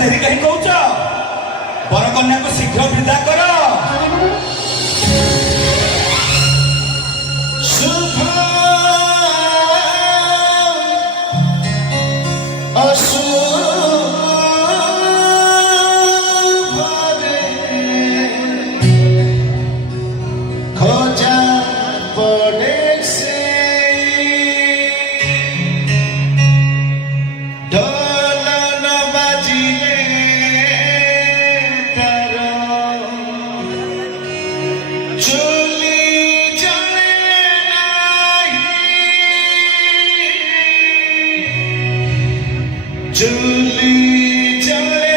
ଧରି କାହିଁ କହୁଛ? ବରକନ୍ୟାକୁ ଶୀଘ୍ର ବିଦା କର। ଶୁଭ ଅଶୁଭରେ ଖୋଜା ପଡ଼େ ସେ ଢୋଲ ବାଜିଲେ ତାର ଚୁଲି ଜଳେ ନାହିଁ, ଚୁଲି ଜଳେ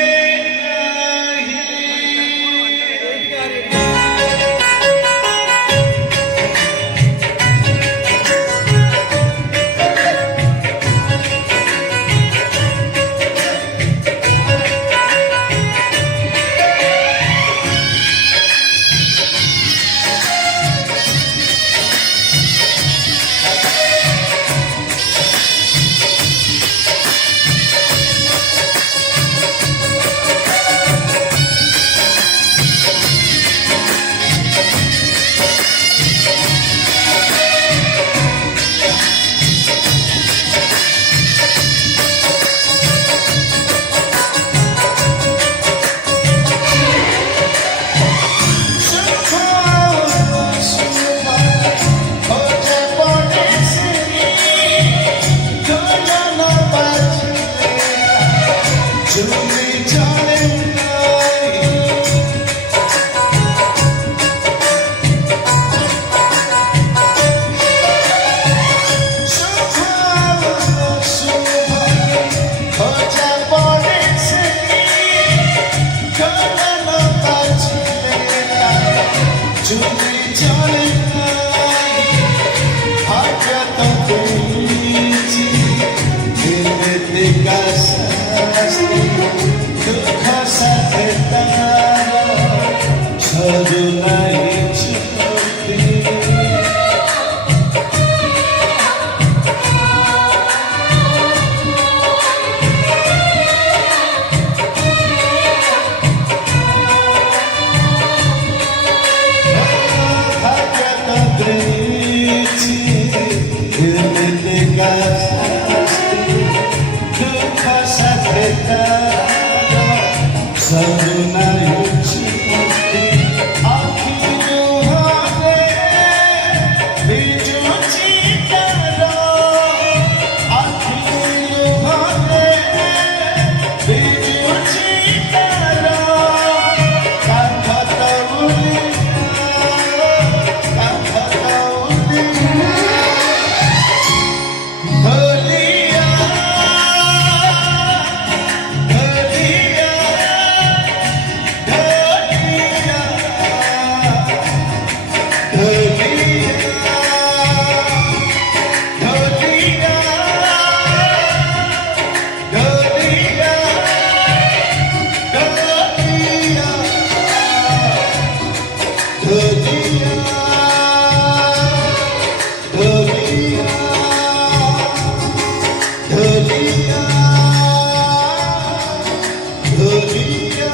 चलिया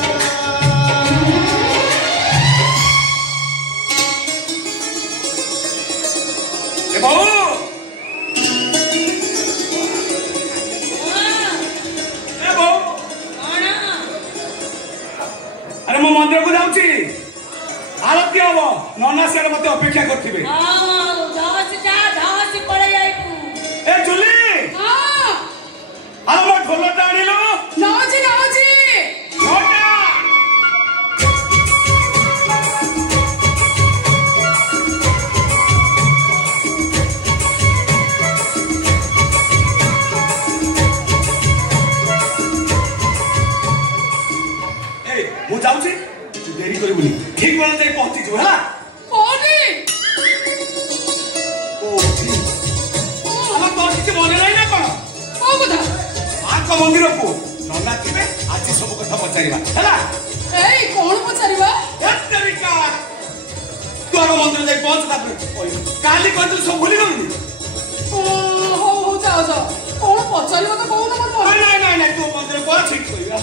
ଏ ବୋଉ ଏ ବୋଉ ଆରେ ମୁଁ ମନ୍ଦିରକୁ ଯାଉଛି ଆଳତି ହବ ନନା ସିଆଡେ ମତେ ଅପେକ୍ଷା କରିଥିବେ ଏ ଜୁଲି ଆରେ ମୋ ଢୋଲଟା ଆଣିଲୁ ଢୋଲଟା ମୁଁ ଯାଉଛି ତୁ ଡେରି କରିବୁନି ଠିକ ବେଳେ ଯାଇ ପହଞ୍ଚିଯିବୁ ହେଲା କୋଉଠି ଆମ ତୋର କିଛି ମନେ ନାହିଁ ନା କଣ ମାଙ୍କ ମନ୍ଦିରକୁ ନନା ଥିବେ ଆଜି ସବୁ କଥା ପଚାରିବା ହେଲା ତୁ ଆଗ ମନ୍ଦିର ଯାଇ ପହଞ୍ଚ ତାପରେ କାଲି କହିଥିଲୁ ସବୁ ଭୁଲି ଗଲୁ ନାଇଁ ତୁ ମନ୍ଦିର ପହ ଠିକ କହିବା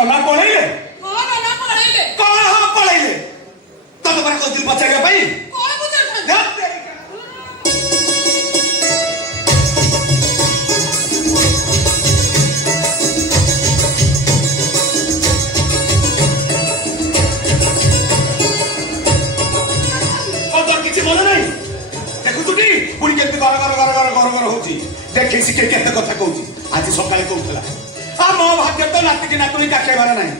ନନା ପଳେଇଲେ କଣ ହଁ ପଳେଇଲେ ତତେ ପରା କହିଥିଲି ପଚାରିବା ପାଇଁ କିଛି ମନେ ନାହିଁ ଦେଖୁଛୁ ଟି ପୁଣି କେତେ ଗର ହଉଛି ଦେଖି ଶିଖେ କେତେ କଥା କହୁଛି ଆଜି ସକାଳେ କହୁଥିଲା ମୋ ଭାଗ୍ୟ ତ ନାତିକି ନାତୁଣୀ କାଖେଇବାର ନାହିଁ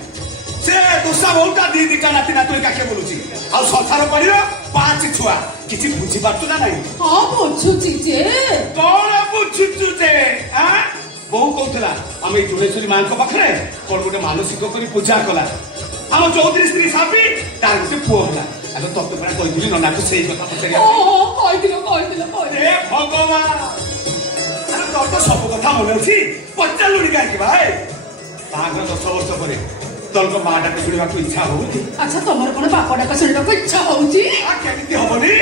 ସେ ଦୋଷା ବହୁଟା ଦିଟା ନାତି ନାତୁଣୀ କାଖେ ବୋଲୁଛି ଆଉ ସଂସାର ପଡିବ 5 ଛୁଆ କିଛି ବୁଝିପାରୁଛୁ ନା ନାହିଁ କଣ ବୁଝୁଛୁ ଯେ ବୋଉ କହୁଥିଲା ଆମେ ଏଇ ଜୁନେଶ୍ୱରୀ ମାଙ୍କ ପାଖରେ କଣ ଗୋଟେ ମାନସିକ କରି ପୂଜା କଲା ଆମ ଚୌଧୁରୀ ସ୍ତ୍ରୀ ସାପି ତାର ଗୋଟେ ପୁଅ ହେଲା ଆଗ ତତେ ପରା କହିଥିଲି ନନାକୁ ସେଇ କଥା ପଚାରିବା ଭଗବାନ ତୋର ତ ସବୁ କଥା ମନେ ଅଛି ପଚାରିଲୁଣି କାହିଁକି ଭାଇ ବାହାଘର 10 ବର୍ଷ ପରେ ତୋର ମା ଡାକ ଶୁଣିବାକୁ ଇଚ୍ଛା ହଉଛି ଆଚ୍ଛା ତମର କଣ ବାପ ଡାକ ଶୁଣିବାକୁ ଇଚ୍ଛା ହଉଛି କେମିତି ହବନି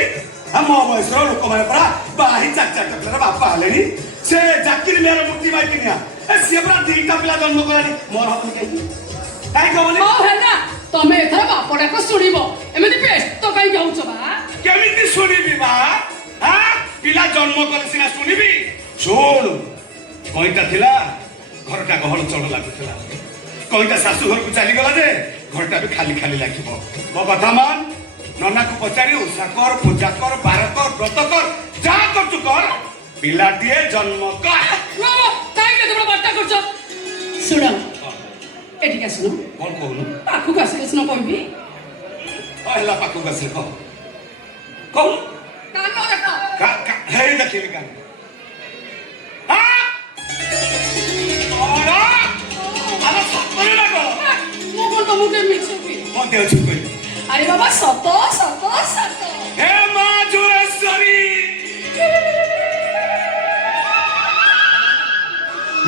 ମୋ ବୟସର ଲୋକମାନେ ପରା ବାହା ହେଇ 4 ବାପା ହେଲେଣି ସେ ଚାକିରି ମେୟର ମୁକ୍ତି ପାଇକିନିଆ ସିଏ ପରା 2ଟା ପିଲା ଜନ୍ମ କଲାଣି ମୋର ହବନି କାହିଁକି ହବନି ହେଲା ତମେ ଏଥର ବାପ ଡାକ ଶୁଣିବ ଏମିତି ବ୍ୟସ୍ତ କାହିଁକି ହଉଛ ବା କେମିତି ଶୁଣିବି ବା ପିଲା ଜନ୍ମ କଲେ ସିନା ଶୁଣିବି ଶୁଣୁ କଇଟା ଥିଲା ଘରଟା ଗହଳ ଚଳ ଲାଗୁଥିଲା କଇଟା ଶାଶୁ ଘରକୁ ଚାଲିଗଲା ଯେ ଘରଟା ବି ଖାଲି ଖାଲି ଲାଗିବ ମୋ କଥା ମାନ ନନାକୁ ପଚାରି ଓଷା କର ପୂଜା କର ବାର କର ବ୍ରତ କର ଯାହା କରୁଛୁ କର ପିଲାଟିଏ ଜନ୍ମ କର କାହିଁକି ତମର ବାର୍ତ୍ତା କରୁଛ ଶୁଣ ଏଠିକି ଆସୁନ କଣ କହୁନୁ ପାଖକୁ ଆସିଲେ ସିନା କହିବି ହେଲା ପାଖକୁ ଆସିଲେ କହ କହୁନୁ ହେଇ ଦେଖିଲି କାନ আরে বাবা সত হে মা জুয়েশ্বরী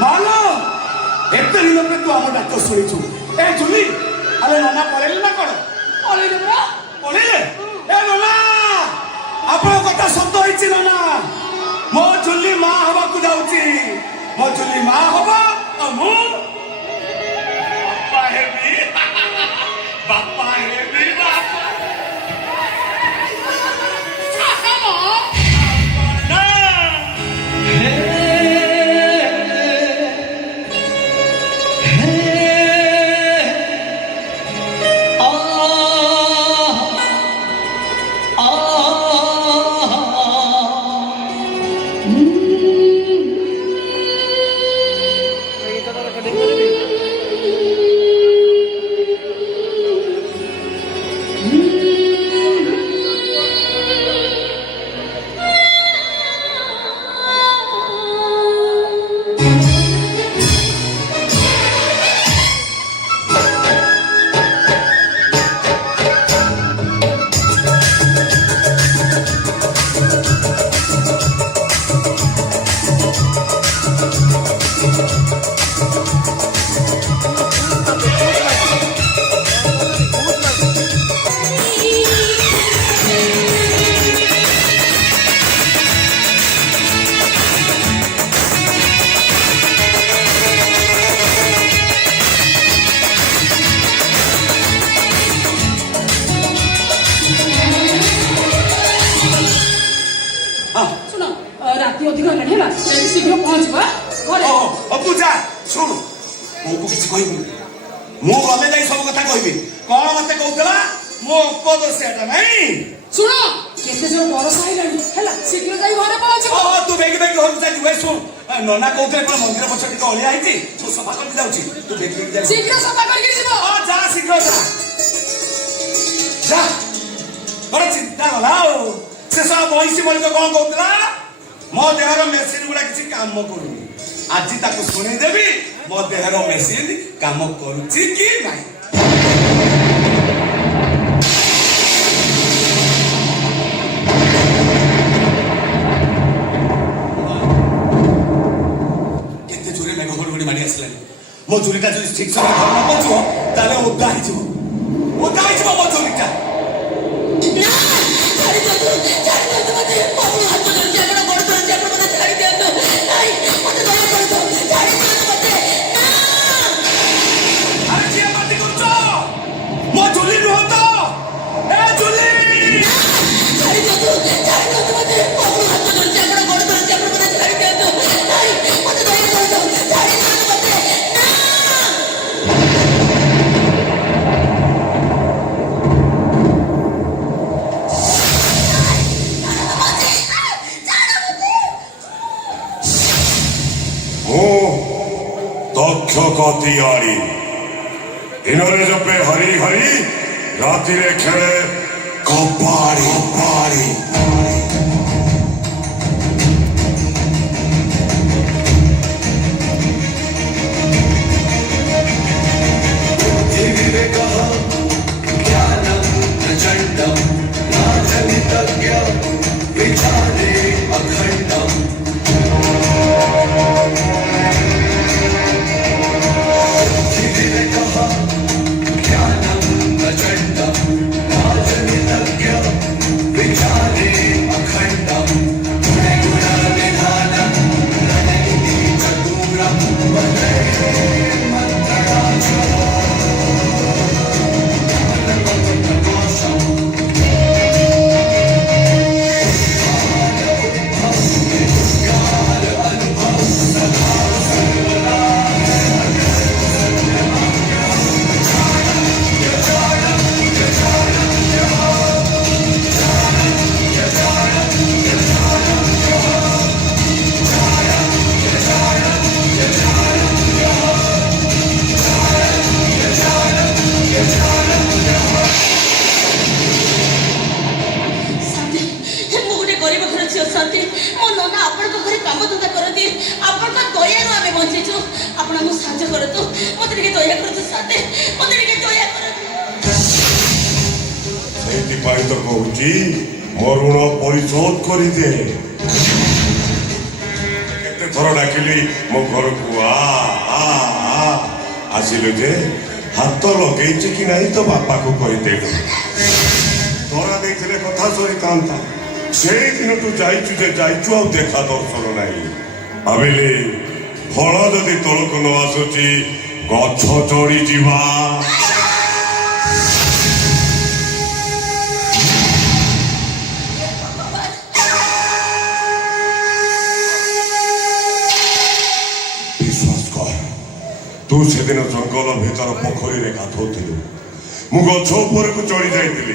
মালো এত দিন পরে তু আমার ডাক্তার শুনিছু এ জুলি আরে ননা পড়েলে না কোন পড়েলে বড় পড়েলে এ ননা আপনার কথা সত্য হইছে ননা মো জুলি মা হবাকু যাউছি মো জুলি মা হবা আমু বাপা হেবি বাপা ରାତି ଅଧିକ ହେଲାଣି ହେଲା ଯାଇକି ଶୀଘ୍ର ପହଞ୍ଚିବା ଘରେ ପୂଜା ଶୁଣୁ ବୋଉକୁ କିଛି କହିବୁନି ମୁଁ ଗଲେ ଯାଇ ସବୁ କଥା କହିବି କଣ ମତେ କହୁଥିଲା ମୋ ଉପଦୋଷିଆଟା ନାଇଁ ଶୁଣ କେତେ ଜୋର ବରଷା ହେଲାଣି ହେଲା ଶୀଘ୍ର ଯାଇ ଘରେ ପହଞ୍ଚିବ ତୁ ବେଗି ବେଗି ଘରକୁ ଯାଇଛୁ ଏ ଶୁଣ ନନା କହୁଥିଲେ କଣ ମନ୍ଦିର ପଛ ଟିକେ ଅଳିଆ ହେଇଛି ତୁ ସଫା କରିକି ଯାଉଛି ତୁ ବେଗି ବେଗି ଯାଇ ଶୀଘ୍ର ସଫା କରିକି ଯିବ ଯା ଶୀଘ୍ର ଯା ବଡ ଚିନ୍ତା ଗଲା ଆଉ ସେ ସବ ବଇସି ବଳିକ କଣ କହୁଥିଲା ମୋ ଦେହର ମେସିନ ଗୁଡା କିଛି କାମ କରୁନି ଆଜି ତାକୁ ଶୁଣେଇଦେବି ମୋ ଦେହର ମେସିନ କାମ କରୁଛି କି ନାହିଁ କେତେ ଜୋରେ ମେଘ ଘଡଘଡି ମାଡି ଆସିଲାଣି ମୋ ଚୁରିଟା ଯଦି ଠିକ ସମୟ ଘର ନ ପହଞ୍ଚିବ ତାହେଲେ ଓଦା ହେଇଯିବ ମୋ ଚୁରିଟା तियारी इन्होंने जब पे हरी हरी राती रे खेले कबाड़ी कबाड़ी तो कहूची मो ऋण परिशोध कर दे केते थर डाकिली मो घर को आसिलु जे हाथ लगे कि नहीं तो बापा को कहीदे धरा देखे कथा सरी था से दिन तू जाइचु जे जाइचु आ देखा दर्शन नहीं भाविली फल जदि तलक न आसुची गछ चढ़ी जीवा तू से दिन जंगल भीतर पोखरी रे गाधोथिलु मु गछ ऊपर को चढ़ी जाइतिली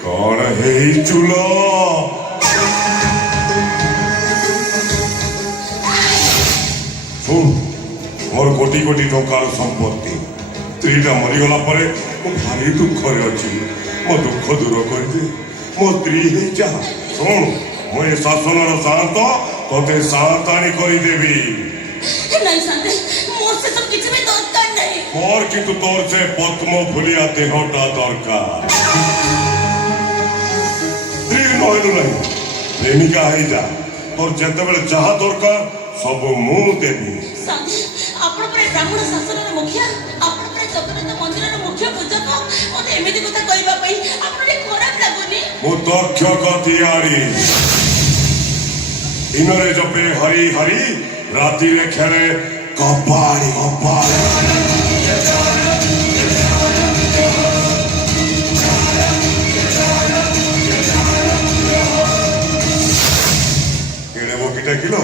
कौन हेई चुलो सुन मोर कोटी कोटी टंकार संपत्ति स्त्रीटा मरीगला परे मु भारी दुख रे अछि मो दुख दूर कर दे मो स्त्री हे जा सुन मो ए शासनर शांत तोते शांतानी करी देबी नहीं शांति मोर से सब किछ भी दरकार नहीं और किंतु तोर से पद्म फुलिया देहटा दरकार स्त्री नहलु नहीं प्रेमिका है जा तोर जते बेले जहा दरकार सब मु देबी शांति आपण पर ब्राह्मण शासनर मुखिया आपण पर जगन्नाथ मंदिरर मुख्य पूजक मते एमिति कथा कहबा पई आपण रे खराब लागुनी मु दक्ष कतियारी इनरे जपे हरी हरी राती रे खेले कबाड़ी कबाड़ी केड़े वो किटा किलो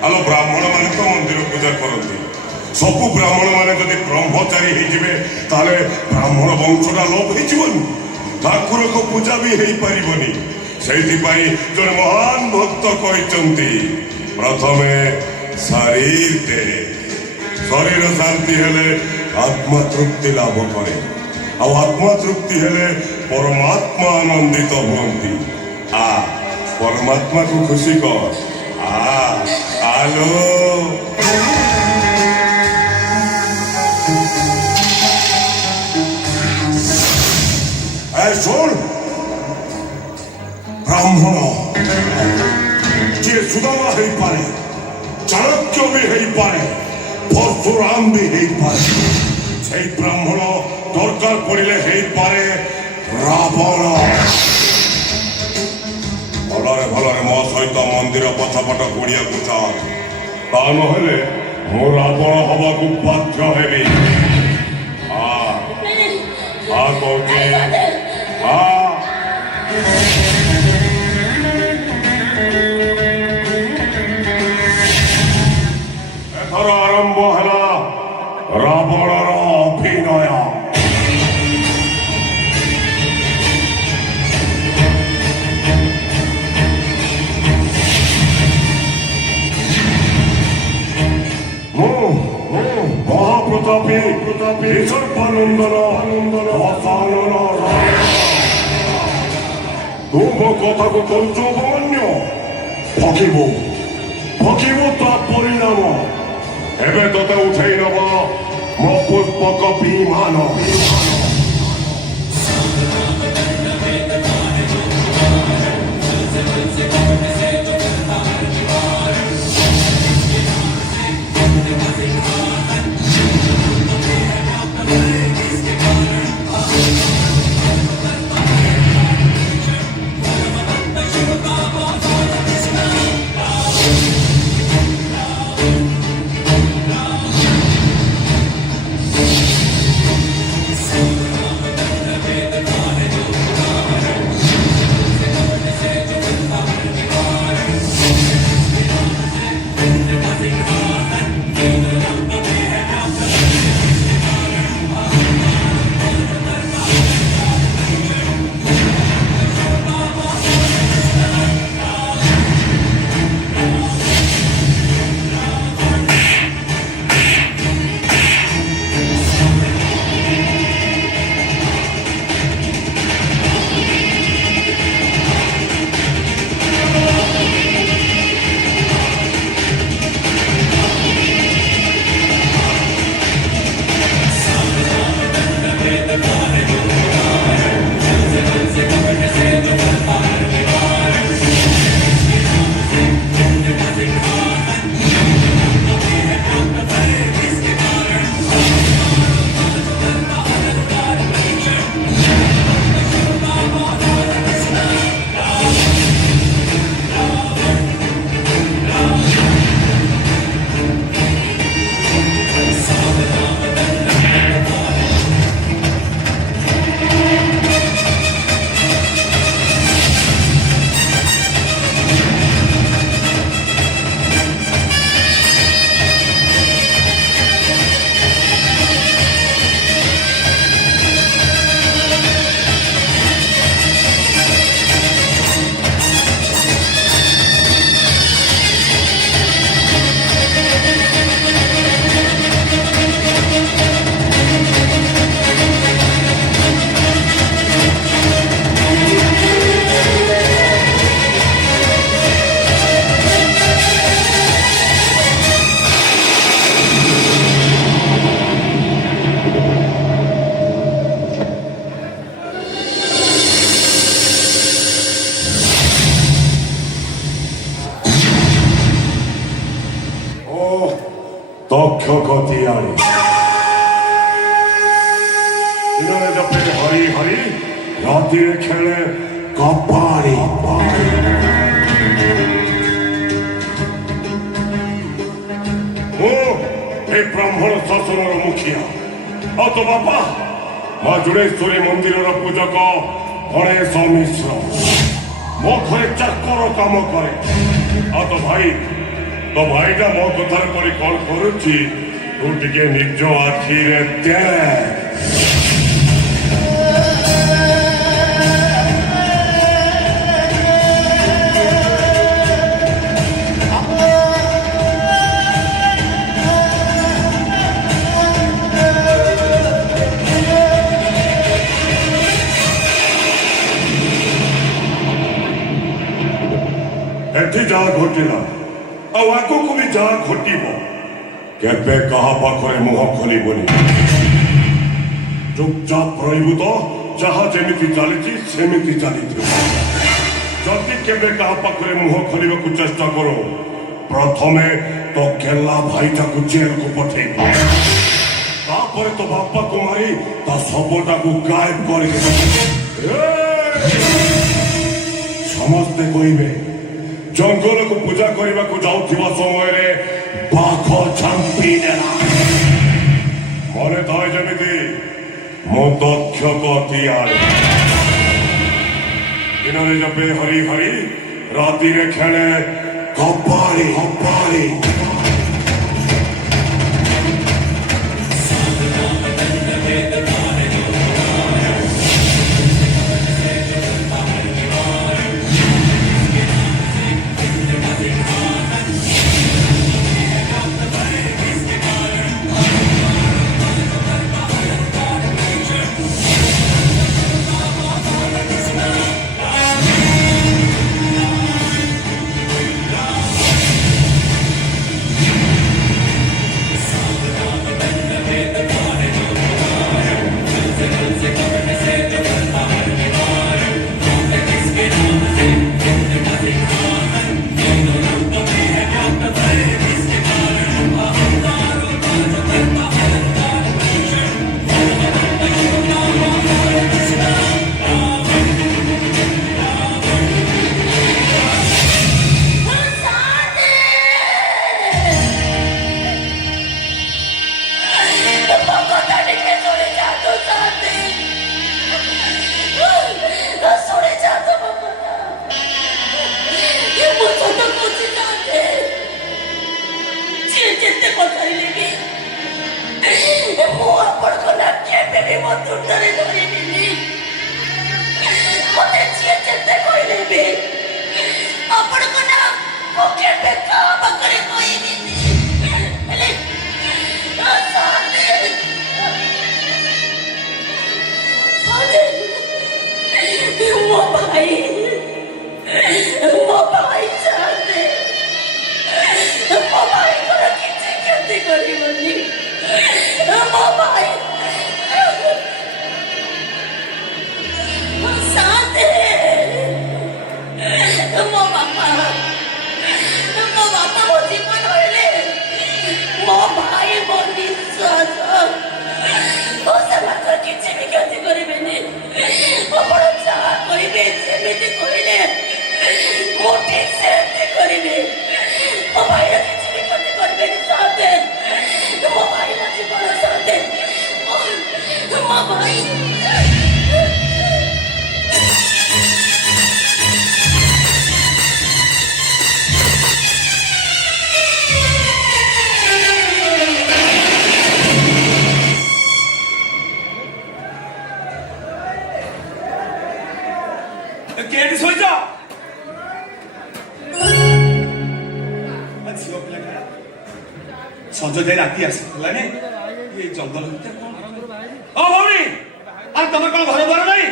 ଆଲୋ ବ୍ରାହ୍ମଣ ମାନେ ତ ମନ୍ଦିର ପୂଜା କରନ୍ତି ସବୁ ବ୍ରାହ୍ମଣ ମାନେ ଯଦି ବ୍ରହ୍ମଚାରୀ ହେଇଯିବେ ତାହେଲେ ବ୍ରାହ୍ମଣ ବଂଶଟା ଲୋପ ହେଇଯିବନି ଠାକୁରଙ୍କ ପୂଜା ବି ହେଇପାରିବନି ସେଇଥିପାଇଁ ଜଣେ ମହାନ ଭକ୍ତ କହିଛନ୍ତି ପ୍ରଥମେ ଶରୀର ଦେ ଶରୀର ଶାନ୍ତି ହେଲେ ଆତ୍ମା ତୃପ୍ତି ଲାଭ କରେ ଆଉ ଆତ୍ମା ତୃପ୍ତି ହେଲେ ପରମାତ୍ମା ଆନନ୍ଦିତ ହୁଅନ୍ତି ଆ ପରମାତ୍ମାକୁ ଖୁସି କର ଆଲୋ শোন ব্রাহ্মণ যে সুদামা হইপারে চাণক্য বি হইপারে পরশুরাম বি হইপারে সেই ব্রাহ্মণ দরকার পড়িলে হইপারে রাবণ ভলরে ভলরে ମୋ ସହିତ ମନ୍ଦିର ପଛପଟ ପଡ଼ିଆକୁ ଚାଲ ତା ନହେଲେ ମୁଁ ରାବଣ ହବାକୁ ବାଧ୍ୟ ହେବି କହୁଛି ଏଥର ଆରମ୍ଭ ହେଲା ରାବଣର ଅଭିନୟ মহাপ্রতাপী বিসর্বানন্দন অসানন ତୁ ମୋ କଥାକୁ କରୁଛୁ ଅପମାନ୍ୟ ଭକିବୁ ତା ପରିଣାମ ଏବେ ତତେ ଉଠେଇ ନବ ମୋ ପୁଷ୍ପକ ବିମାନ তক্ষকতিয়ারি দিনে জপে হরি হরি রাতিরে খেলে কপাড়ি এই ব্রাহ্মণ শাসনর মুখিয়া অত বাপা মা জুড়েশ্বরী মন্দিরর পূজক গণেশ মিশ্র ମୋ ଘରେ ଚାକର କାମ କରେ ଆଉ ତ ଭାଇ तो भाईटा मो कथार परी कौन करुची तू टिके निज आखिरे देख एठी जा घटिला आगू को भी जा घटब केबे कहा पाखरे मुह खोलबनी चुपचाप रही तो जहा जमी चली सेमती चली जदि केबे कहा पाखरे मुह खोलने को चेष्टा करो प्रथमे तो केला भाईटा को जेल को पठेब तापर तो बापा को मारी ता सबटा को गायब कर समस्ते कहबे जंगल को पूजा करने को जाऊथिबा समय रे बाघ झांपी देला मने थाए जमिति मो दक्ष कथियार दिन रे जपे हरि हरि राति रे खेले कपारी कपारी संजय राति आसानी ये जंगल ओ भौणी अरे तुम कौन घर द्वार नहीं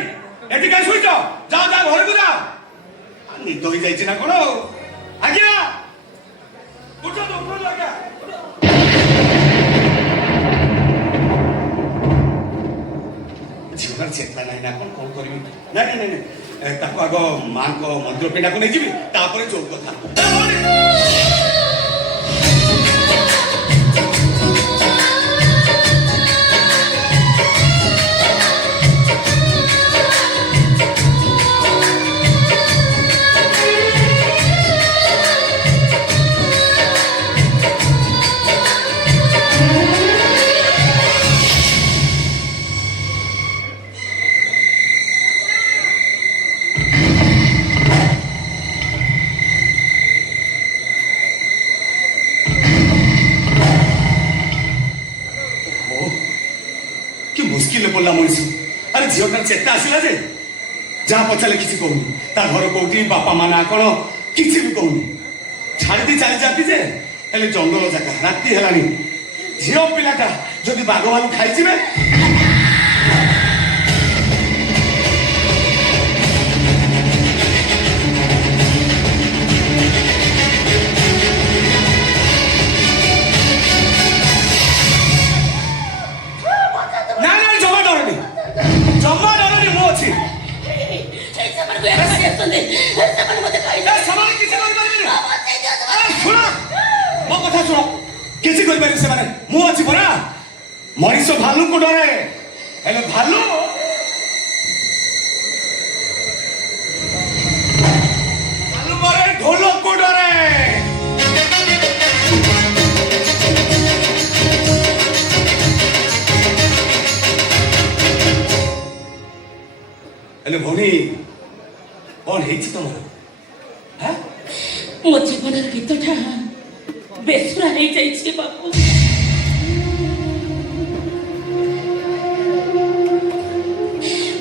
एटी कहीं शुच जाओ जाओ घर को जाओ निद हो जाए कौन आज्ञा उठ ऊपर लगा झीवर चेता नहीं ना कौन कौन करी नहीं नहीं नहीं ताको आग मां को मंदिर पिंडा को नहीं जीवी तापर जो कथा ଝିଅଟାର ଚେତା ଆସିଲା ଯେ ଯାହା ପଚାରିଲେ କିଛି କହୁନି, ତା ଘର କୋଉଠି, ବାପା ମା ନା କଣ କିଛି ବି କହୁନି। ଛାଡ଼ିଦେଇ ଚାଲି ଯାନ୍ତି ଯେ ହେଲେ ଜଙ୍ଗଲ ଜାଗା, ରାତି ହେଲାଣି, ଝିଅ ପିଲାଟା ଯଦି ବାଘ ଭାଲୁ ଖାଇଯିବେ। ନା ନା ଜମା ଡରନି, ଜମା ଡରନି, ମୁଁ ଅଛି। ସେମାନଙ୍କୁ ଏକା ମାରି ଆସୁଛନ୍ତି, ସେମାନେ ମୋତେ କହିଲେ ସେମାନେ କିଛି କରିପାରିବେନି। ଶୁଣ ମୋ କଥା ଶୁଣ, କିଛି କରିପାରିବେ ସେମାନେ, ମୁଁ ଅଛି ପରା। ମଣିଷ ଭାଲୁକୁ ଡରେ, ହେଲେ ଭାଲୁ ପରେ ଢୋଲକୁ ଡରେ। ହେଲେ ଭଉଣୀ କଣ ହେଇଛି ତମର? ମୋ ଜୀବନର ଗୀତଟା ବେସୁରା ହେଇଯାଇଛି ବାବୁ।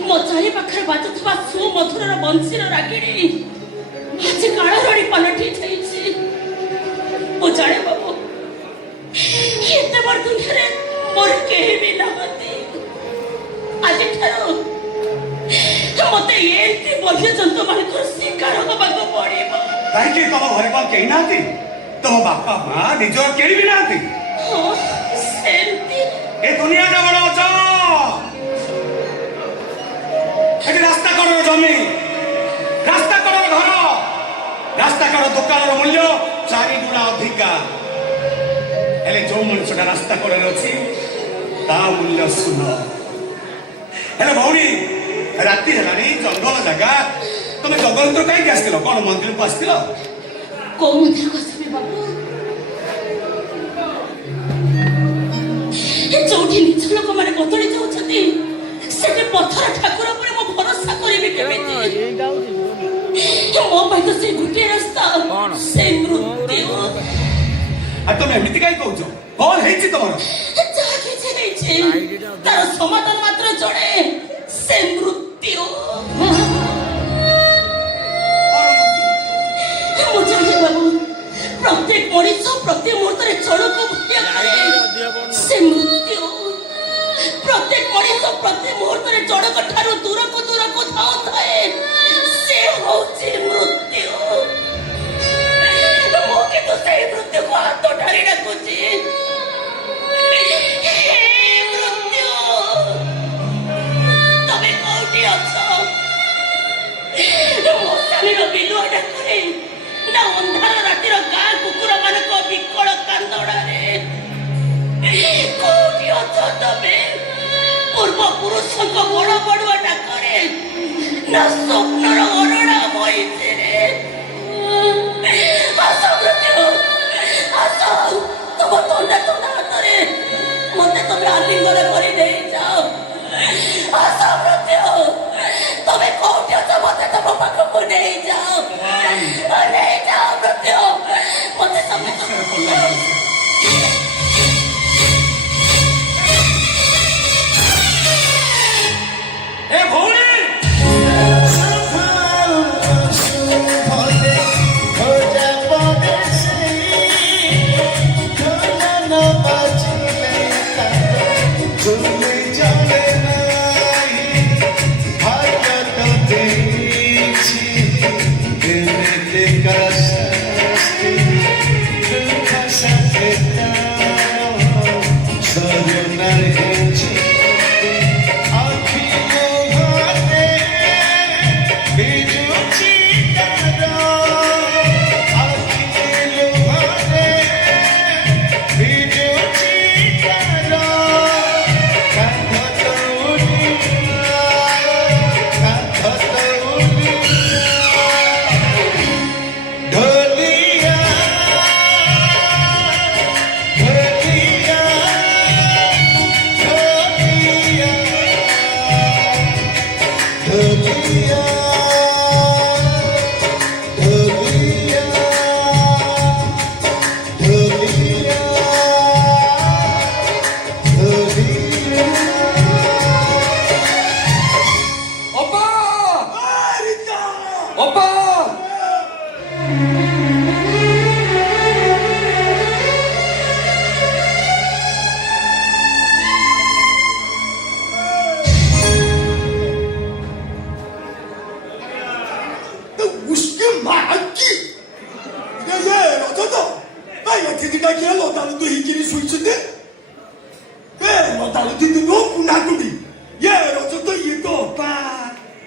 ମୋ ଚାରି ପାଖରେ ବାଜୁଥିବା ସୁମଧୁରର ବଂଶୀର ରାଗିଣୀ ଆଜି କାଳରାଣୀ ପାଲଟି ଯାଇଛି। ମୁଁ ଜାଣେ ବାବୁ, ଏତେ ବଡ଼ ଦୁନିଆରେ ମୋର କେହି ବି ନାହାନ୍ତି। ଆଜିଠାରୁ ମତେ ଏମିତି ବନ୍ୟଜନ୍ତୁ ମାନଙ୍କର ଶିକାର ହବାକୁ ପଡିବ। କାହିଁକି ତମ ଘରେ କଣ କେହି ନାହାନ୍ତି? ତମ ବାପା ମା ନିଜର କେହି ବି ନାହାନ୍ତି? ହଁ ସେମିତି। ଏ ଦୁନିଆଟା ବଡ ଅଛ, ଏଠି ରାସ୍ତା କଡର ଜମି, ରାସ୍ତା କଡର ଘର, ରାସ୍ତା କଡ ଦୋକାନର ମୂଲ୍ୟ 4 ଗୁଣା ଅଧିକା। ହେଲେ ଯୋଉ ମଣିଷଟା ରାସ୍ତା କଡରେ ଅଛି ତା ମୂଲ୍ୟ 0। ହେଲେ ଭଉଣୀ ରାତି ହେଲାଣି, ଜଙ୍ଗଲ ଜାଗା, ତମେ ଜଙ୍ଗଲ ଭିତରୁ କାହିଁକି ଆସିଥିଲ? କଣ ମନ୍ଦିରକୁ ଆସିଥିଲ? କୋଉ ମନ୍ଦିରକୁ ଆସିବି ବାବୁ? ଯୋଉଠି ନିଜ ଲୋକମାନେ ବଦଳି ଯାଉଛନ୍ତି ସେଠି ପଥର ଠାକୁର ଉପରେ ମୁଁ ଭରସା କରିବି କେମିତି? ମୋ ପାଇଁ ତ ସେଇ ଗୋଟିଏ ରାସ୍ତା, ସେଇ ମୃତ୍ୟୁ। ଆଉ ତମେ ଏମିତି କାହିଁ କହୁଛ? କଣ ହେଇଛି ତମର? ଯାହା କିଛି ହେଇଛି ତାର ସମାଧାନ ମାତ୍ର ଜଣେ, ସେ ମୃତ୍ୟୁ। ମୁଁ ଜାଣେ ବାବୁ, ପ୍ରତ୍ୟେକ ମଣିଷ ପ୍ରତି ମୁହୂର୍ତ୍ତରେ ଜଣକୁ ଭୟ କରେ, ସେ ମୃତ୍ୟୁ। ପ୍ରତ୍ୟେକ ମଣିଷ ପ୍ରତି ମୁହୂର୍ତ୍ତରେ ଜଣକ ଠାରୁ ଦୂରକୁ ଦୂରକୁ ଧାଉଥାଏ, ସେ ହଉଛି ମୃତ୍ୟୁ। ମୁଁ କିନ୍ତୁ ସେଇ ମୃତ୍ୟୁକୁ ହାତ ଠାରି ଡାକୁଛି, ହେ ମୃତ୍ୟୁ, ତମେ କୋଉଠି ଅଛ? ମୋ ସ୍ୱାମୀର ବିଲୁଆ ଡାକରେ, ନା ଅନ୍ଧାର ରାତିର ଗାଁ କୁକୁର ମାନଙ୍କ ବିକଳ କାନ୍ଦଣାରେ କୋଉଠି ଅଛ ତମେ? ପୂର୍ବ ପୁରୁଷଙ୍କ ବଡ ବଡୁଆ ଡାକରେ, ନା ସ୍ୱପ୍ନର ଅରଣା ମଇଁଷିରେ? ଆସ ମୃତ୍ୟୁ, ଆସ, ତମ ଥଣ୍ଡା ଥଣ୍ଡା ହାତରେ ମତେ ତମେ ଆଲିଙ୍ଗନ କରି ନେଇଯାଅ। ଆସ ମୃତ୍ୟୁ, ତମେ କୋଉଠି ଅଛ? ମତେ ତମ ପାଖକୁ ନେଇଯାଅ, ନେଇଯାଅ ମୃତ୍ୟୁ, ମତେ ତମେ ଏ ଭଉଣୀ ସଫଳ ଅପା उसके माँ की ये रजत 아야 되기가 길로 다른 도 이길이 수있는데 너 다른 뒤도 놓고 나두리 예 너저도 이거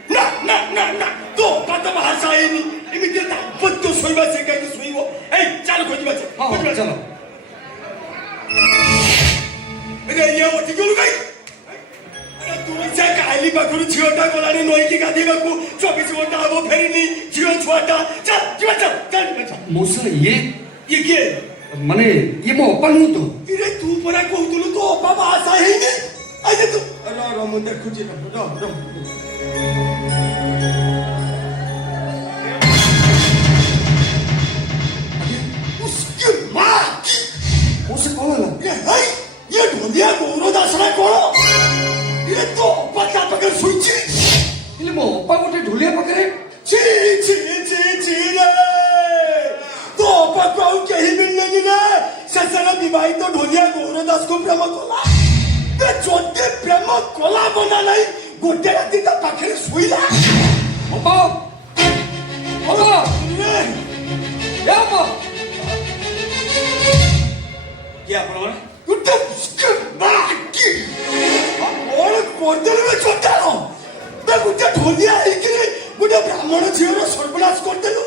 봐나또 받다 마사이니 이미 나 벗도 소이바 생각이 소이고 에이 짜는 거지 마자 거지 마잖아 근데 얘 어떻게 오는 거야 도자가 알리바코를 지었다 거라니 너에게 가대갖고 저기서 온다고 페리니 지어 주었다 자 지마자 자 모사 ये 이게 माने ये मो अप्पा नहीं तो 이래 두 번에 꼬두는 또 오빠 마사 해니 아니 또 알아 뭔데 굳이 उसके माँ की मोसे कौन है ये हाय ये ढोलिया गोरो दासरा कोलो ये तो ओपा का पकड़ सुइची इले मो अप्पा गोटे ढोलिया पकड़े ची रे तो ओपा को आउ कहीं मिलने की ना ससरा विवाहित तो ढोलिया गोरो दास को प्रेम कोला ते जोते प्रेम कोला बना नहीं गोटे राती ता पाखरे सुइला अप्पा अप्पा रे या अप्पा क्या प्रमाण गोटे उसके माँ की और कोर्दल में छोटा लो ते गोटे ढोलिया इकरे गोटे ब्राह्मण झियो सर्वनाश करते लो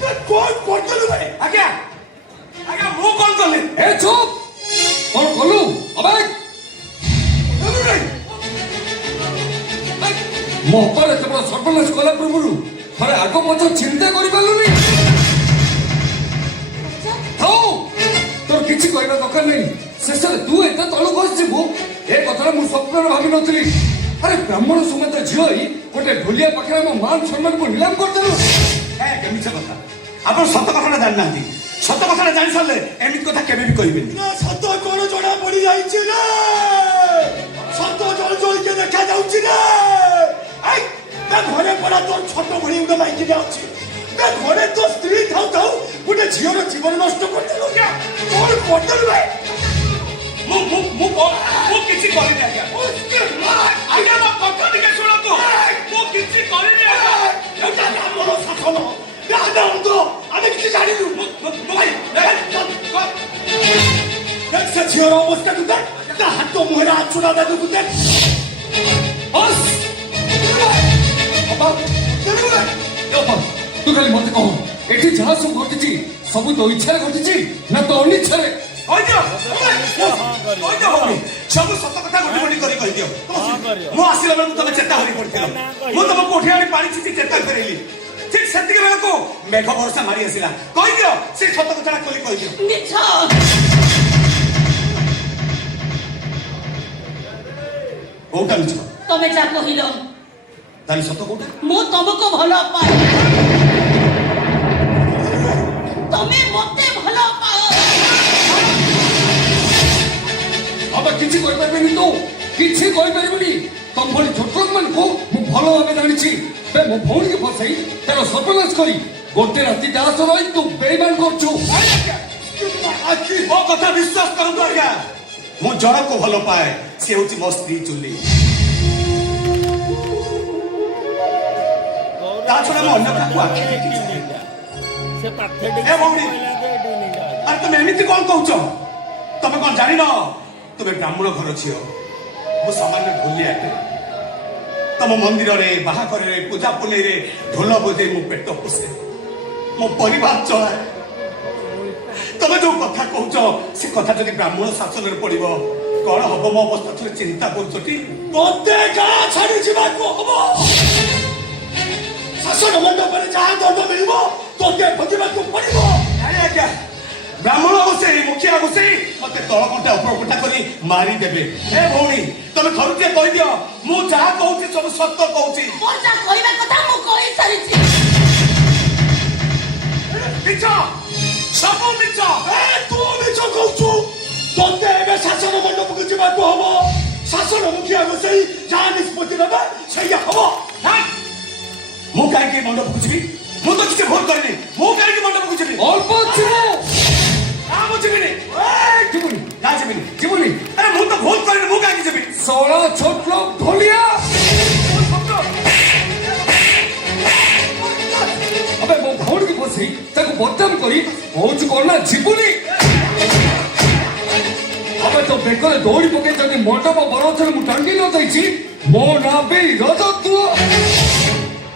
ते कौन करते लो भाई आज्ञा आज्ञा मु कौन करले ए चुप कौन बोलू अबे बोलो रे मो अप्पा रे तबरा सर्वनाश कला प्रभुरु थरे आगो मच चिंता करि पालुनी थाओ तोर किछि कहबा दरकार नहीं शेषे तू एते तळु खसिबु ए कथा मु स्वप्न भाबी नथली अरे ब्राह्मण सुमेत झिओई गोटे ढोलिया पाखरे मो मान सम्मान को नीलाम करदेलु ए केमिछ कथा आपण सत कथा जानना सत कथा जानि सरले एमित कथा केबे भी कहबिनी ना सत कोन जणा पड़ी जाईची रे सत जल जल के देखा जाउची रे आई ता घरे पड़ा तोर छोट भणी उडे माइकी जाउची ता घरे तो स्त्री थाउ थाउ गोटे झियोर जीवन नष्ट करदेलु क्या कोन करदेलु भाई मु किछि करिनि आज्ञा उसके मां आज्ञा मो कथा दिके सुन तू मु किछि करिनि आज्ञा এটা আমার শাসন রাজা অন্ত আমি কিছু জানি भाई দেখছে ঝিওর অবস্থা কিন্তু তা হাত মুহেরা চুরা দাদু কিন্তু बस अप्पा अप्पा तू खाली मते कहो एठी जहा सब घटिची सब तो इच्छा घटिची ना तो अनिच्छा रे ओइदियो होनी सब सत कथा गोटी गोटी करि कहि दियो मु आसिला बेलु तमे चेता हरि पड़थिलो मु तम कोठी आनी पानी छिटी चेता करेली ठीक सेतिके बेला को मेघ वर्षा मारी आसिला कहि दियो से सत कथा कोली कहि दियो ମିଛ कोउटा मिछ ତମେ ଯା କହିଲ तानी सत कोउटा ମୁଁ ତମକୁ ଭଲ ପାଏ ତମେ ମତେ ଭଲ ପାଅ अब किछि कहि परबेनी तो किछि कहि परबेनी तम भली छोट लोक मन को मु भलो भाबे जानिछि बे मो भौणी के फसाई तेरो सर्वनाश करी गोटे राती दास रही तू बेईमान करछु आखि ओ कथा विश्वास करंतु आज्ञा मु जड़ को भलो पाए से होची मो स्त्री चुली ता छोड़ा मो अन्य काकू आखि ए भौणी अरे तुम एमिति कोन कहउछ तमे कोन जानि न तुमे ब्राह्मण घर छियो मु सामान्य ढोलियाटे तम मंदिर रे बाहाकर रे पूजा पुने रे ढोल बजे मु पेट पोसे मो परिवार चलाए तमे जो कथा कहउछ से कथा जदि ब्राह्मण शासन रे पड़िबो कोन हबो मो अवस्था थोड़े चिंता करछटी তোতে গা ছাড়ি যাবাকু হবো শাসন মণ্ডপরে যাহা দণ্ড মিলিব তোকে ভোগিবাকু পড়িব अरे क्या ब्राह्मण बसे मुखिया बसे मते तळ कोटा ऊपर कोटा करी मारी देबे ए भौणी तमे खरुते कहि दियो मु जहा कहउची सब सत्य कहउची ମୋର ଯା କହିବା କଥା ମୁଁ କହି ସାରିଛି मिछ सब मिछ এ তু মিছ কହୁଛୁ তোতে এবে শাসন মণ্ডপକୁ ଯିବାକୁ হবো শাসন মুখিয়া বসেই যাহা নিষ্পত্তি নেবে সেইয়া হবো ମୁଁ କାହିଁକି ମଣ୍ଡପକୁ ଯିବି? ମୁଁ ତ କିଛି ଭୁଲ କରିନି। ମୁଁ କାହିଁକି ମଣ୍ଡପକୁ ଯିବି? ଅଳ୍ପ ଯିବୁ ନା ମୁଁ ଯିବିନି। ଯିବୁନି ନା ଯିବିନି। ଯିବୁନି ଆରେ ମୁଁ ତ ଭୁଲ କରିନି। ମୁଁ କାହିଁକି ଯିବି? ଷୋଳ ଛୋଟ ଲୋକ ଢୋଲିଆ अबे मो भौणी की बसई ताको बदनाम करी कौच करना जीवनी अबे तो बेकरे दौड़ी पके जदि मंडप बरथर मु टांगी न दैछि मो ना बे रजतुआ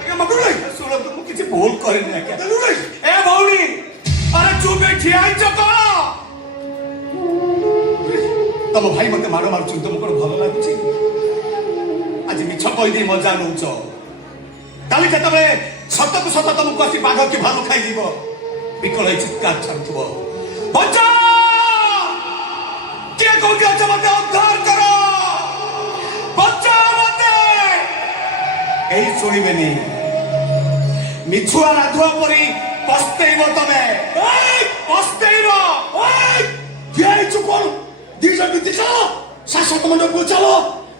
आगे मगुलै सुनो तो मु किछि भूल करिनि आके लुलै ए भौणी अरे चुप ठिया आइछ को तम भाई मते मारो मारछु तुम को भलो लागुछि आज मिछ कहि दे मजा नउछ काली केतबे सत को सत तुमको आसी बाघ की भालू खाई जीव विकल चित्कार छाड़ुथबो बच्चा के कोठी अच्छा मते उद्धार करो बच्चा मते एई सुनिबेनी मिछुआ राधुआ परी पस्तेइबो तमे पस्तेइबो दियाई चुकोन दिजा बिति चलो शासक मंडप को चलो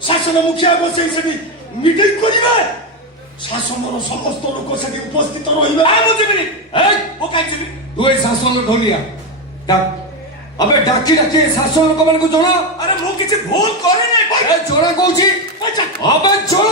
शासन मुखिया बसे सेठी मीटिंग करिबे शासनर समस्त लोक सेठी उपस्थित रहिबे आ मु जिबिनी ए ओ काई जिबि तू ए शासन ढोलिया डाक अबे डाकी डाकी शासन लोक मान को जणा अरे मु किछि भूल करे नै ए जणा कहूची अबे जणा